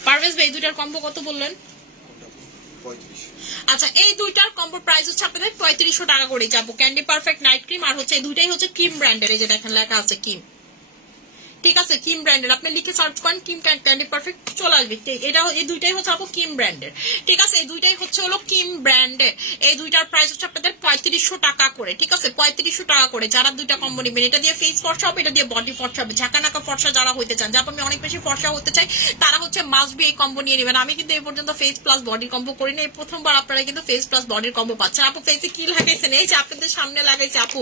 পারভেজ ভাই, দুইটার কম্বো কত বললেন? 35। আচ্ছা, এই দুইটার কম্বো প্রাইস হচ্ছে আপনাদের 3500 টাকা করে যাবো। ক্যান্ডি পারফেক্ট নাইট ক্রিম, আর হচ্ছে এই দুইটাই হচ্ছে কিম ব্র্যান্ডের, এই যে দেখেন লেখা আছে কিম। ঠিক আছে, কিম ব্র্যান্ডের, আপনি লিখে সার্চ করেন কিম ক্যান্ডি পারফেক্ট, চলে আসবে। এটা এই দুইটাই হচ্ছে আপু কিম ব্র্যান্ডের। ঠিক আছে, এই দুইটাই হচ্ছে হলো কিম ব্র্যান্ডের। এই দুইটার প্রাইস হচ্ছে আপনাদের 3500 টাকা করে। ঠিক আছে, 3500 টাকা করে। যারা দুইটা কম্বো নেবেন, এটা দিয়ে ফেস ফর্সা হবে, এটা দিয়ে বডি ফর্সা হবে। ঝাঁকানাকা ফর্সা যারা হইতে চান, যারা আমি অনেক বেশি ফর্সা হতে চাই, তারা হচ্ছে মাস্ট বি এই কম্বো নিয়ে নেবেন। আমি কিন্তু এই পর্যন্ত ফেস প্লাস বডি কম্বো করি না, এই প্রথমবার আপনারা কিন্তু ফেস প্লাস বডির কম্বো পাচ্ছেন। আপু ফেসে কি লাগাইছেন? এই যে আপনাদের সামনে লাগাইছে আপু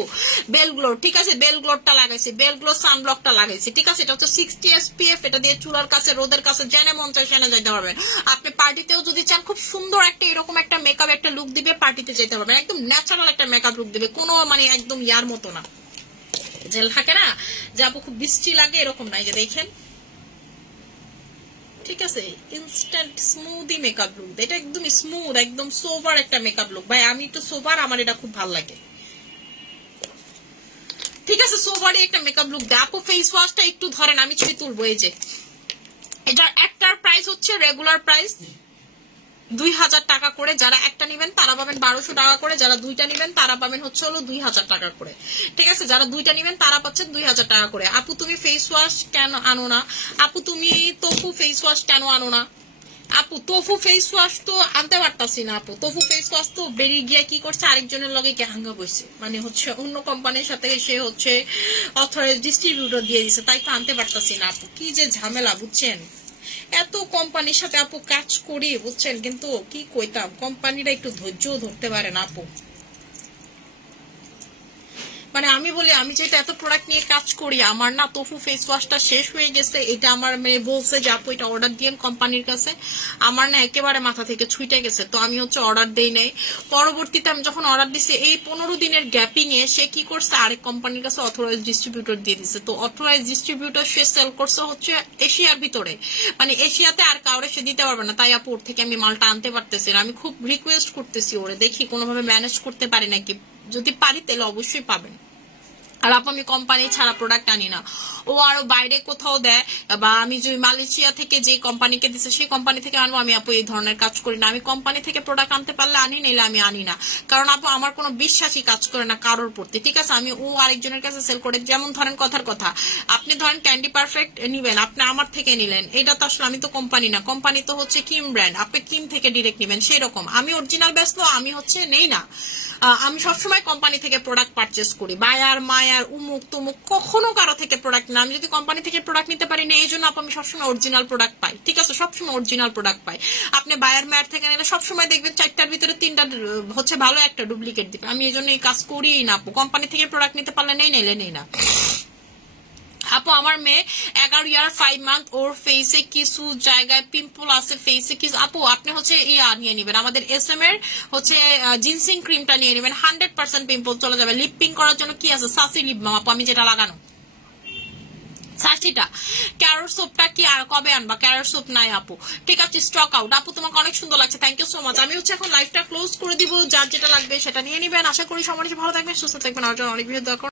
বেল গ্লোর। ঠিক আছে, বেল গ্লোরটা লাগাইছে, বেল গ্লোর সানব্লকটা লাগাইছে। ঠিক আছে, এটা হচ্ছে 60 SPF। এটা দিয়ে চুলার কাছে, রোদের কাছে জেনে মন চায় সেনে যাইতে পারবেন। আপনি পার্টিতেও যদি চান, খুব সুন্দর একটা এরকম একটা মেকআপ একটা লুক দিবে, পার্টিতে যেতে পারবেন। একদম ন্যাচারাল একটা মেকআপ লুক দিবে, কোনো মানে একদম ইয়ার মতো না, জেল থাকে না যে আপু খুব বৃষ্টি লাগে, এরকম নাই। যে দেখেন, ঠিক আছে, ইনস্ট্যান্ট স্মুথি মেকআপ লুক, এটা একদম স্মুথ, একদম সোভার একটা মেকআপ লুক। ভাই আমি একটু সোভার, আমার এটা খুব ভালো লাগে। ঠিক আছে, সোভারে একটা মেকআপ লুক দেয়। আপু ফেস ওয়াশটা একটু ধরেন, আমি ছবি তুলবো। এই যে এটার একটার প্রাইস হচ্ছে রেগুলার প্রাইস 2000 টাকা করে। যারা একটা নিবেন তারা পাবেন 1200 টাকা করে, যারা দুইটা নিবেন তারা পাবেন হচ্ছে হলো 2000 টাকা করে। ঠিক আছে, যারা দুইটা নিবেন তারা পাচ্ছেন 2000 টাকা করে। আপু তুমি ফেস ওয়াশ কেন আনো না? আপু তুমি তোফু ফেস ওয়াশ কেন আনো না? আপু তোফু ফেস ওয়াশ তো আনতে পারতাছি না আপু। তোফু ফেস ওয়াশ তো বেরিয়ে গিয়ে কি করছে, আরেকজনের লগে হাঙ্গা বসছে, মানে হচ্ছে অন্য কোম্পানির সাথে সে হচ্ছে অথরাইজ ডিস্ট্রিবিউটর দিয়ে দিছে, তাই তো আনতে পারতাছি না আপু। কি যে ঝামেলা বুঝছেন, এত কোম্পানির সাথে আপু কাজ করি বুঝছেন, কিন্তু কি কইতাম, কোম্পানিরা একটু ধৈর্য ধরতে পারে না আপু। মানে আমি বলি, আমি যেটা এত প্রোডাক্ট নিয়ে কাজ করি, আমার না তোফু ফেস ওয়াশটা শেষ হয়ে গেছে। এটা আমার মেয়ে বলছে যে আপু এটা অর্ডার দিয়েন কোম্পানির কাছে, আমার না একেবারে মাথা থেকে ছুটে গেছে, তো আমি হচ্ছে অর্ডার দেই নাই। পরবর্তীতে আমি যখন অর্ডার দিছি, এই 15 দিনের গ্যাপিং এ সে কি করছে, আরেক কোম্পানির কাছে অথরাইজ ডিস্ট্রিবিউটর দিয়ে দিচ্ছে। তো অথরাইজ ডিস্ট্রিবিউটর সে সেল করছে হচ্ছে এশিয়ার ভিতরে, মানে এশিয়াতে আর কাউরে সে দিতে পারবে না। তাই আপু ওর থেকে আমি মালটা আনতে পারতেছি না। আমি খুব রিকোয়েস্ট করতেছি ওরে, দেখি কোনোভাবে ম্যানেজ করতে পারি নাকি, যদি পারি তাহলে অবশ্যই পাবেন। আর আপু আমি কোম্পানি ছাড়া প্রোডাক্ট আনি না, ও আরো বাইরে কোথাও দেয়, বা আমি যে মালয়েশিয়া থেকে যে কোম্পানিকে দিচ্ছে সেই কোম্পানি থেকে আনবো। আমি আপু এই ধরনের কাজ করি না, আমি কোম্পানি থেকে প্রোডাক্ট আনতে পারলে আনি, নিলে আমি আনি না। কারণ আপু আমার কোনো বিশ্বাসই কাজ করে না কারোর প্রতি, ঠিক আছে? আমি ও আরেকজনের কাছে সেল করে, যেমন ধরেন কথার কথা, আপনি ধরেন ক্যান্ডি পারফেক্ট নিবেন, আপনি আমার থেকে নিলেন, এটা তো আসলে আমি তো কোম্পানি না, কোম্পানি তো হচ্ছে কিম ব্র্যান্ড, আপনি কিম থেকে ডিরেক্ট নিবেন, সেই রকম। আমি অরিজিনাল ব্যস্ত, আমি হচ্ছে নেই না। আমি সবসময় কোম্পানি থেকে প্রোডাক্ট পারচেস করি, বায়ার মায়ার উমুক তুমুক কখনো কারো থেকে প্রোডাক্ট না। আমি যদি কোম্পানি থেকে প্রোডাক্ট নিতে পারি না, এই জন্য আমি সবসময় অরিজিনাল প্রোডাক্ট পাই, ঠিক আছে? সবসময় অরিজিনাল প্রোডাক্ট পাই। আপনি বায়ার মায়ার থেকে নিলে সবসময় দেখবেন 4টার ভিতরে 3টা হচ্ছে ভালো, একটা ডুপ্লিকেট দিবে। আমি এই জন্য এই কাজ করি না আপু, কোম্পানি থেকে প্রোডাক্ট নিতে পারলে নেই, নিলে নেই না। আপু আমার মেয়ে 11 ইয়ার 5 মান্থ, ওর ফেসে কিছু জায়গায় পিম্পল আছে, ফেসে কিছু। আপু আপনি হচ্ছে নিয়ে নিবেন, আমাদের SM এর হচ্ছে জিনসিং ক্রিমটা নিয়ে নিবেন, 100% পিম্পল চলে যাবে। লিপ পিং করার জন্য কি আছে? সাসি লিপ বাম আপু, আমি যেটা লাগানো সাসিটা। ক্যারট সোপটা কি আর কবে আনবা? ক্যারট সোপ নাই আপু, ঠিক আছে, স্টক আউট। আপু তোমাকে অনেক সুন্দর লাগছে, থ্যাংক ইউ সো মাচ। আমি হচ্ছে এখন লাইভটা ক্লোজ করে দিব, যার যেটা লাগবে সেটা নিয়ে নিবেন। আশা করি সবার ভালো থাকবেন, সুস্থ থাকবেন, আমার জন্য অনেক বেশি দরকার।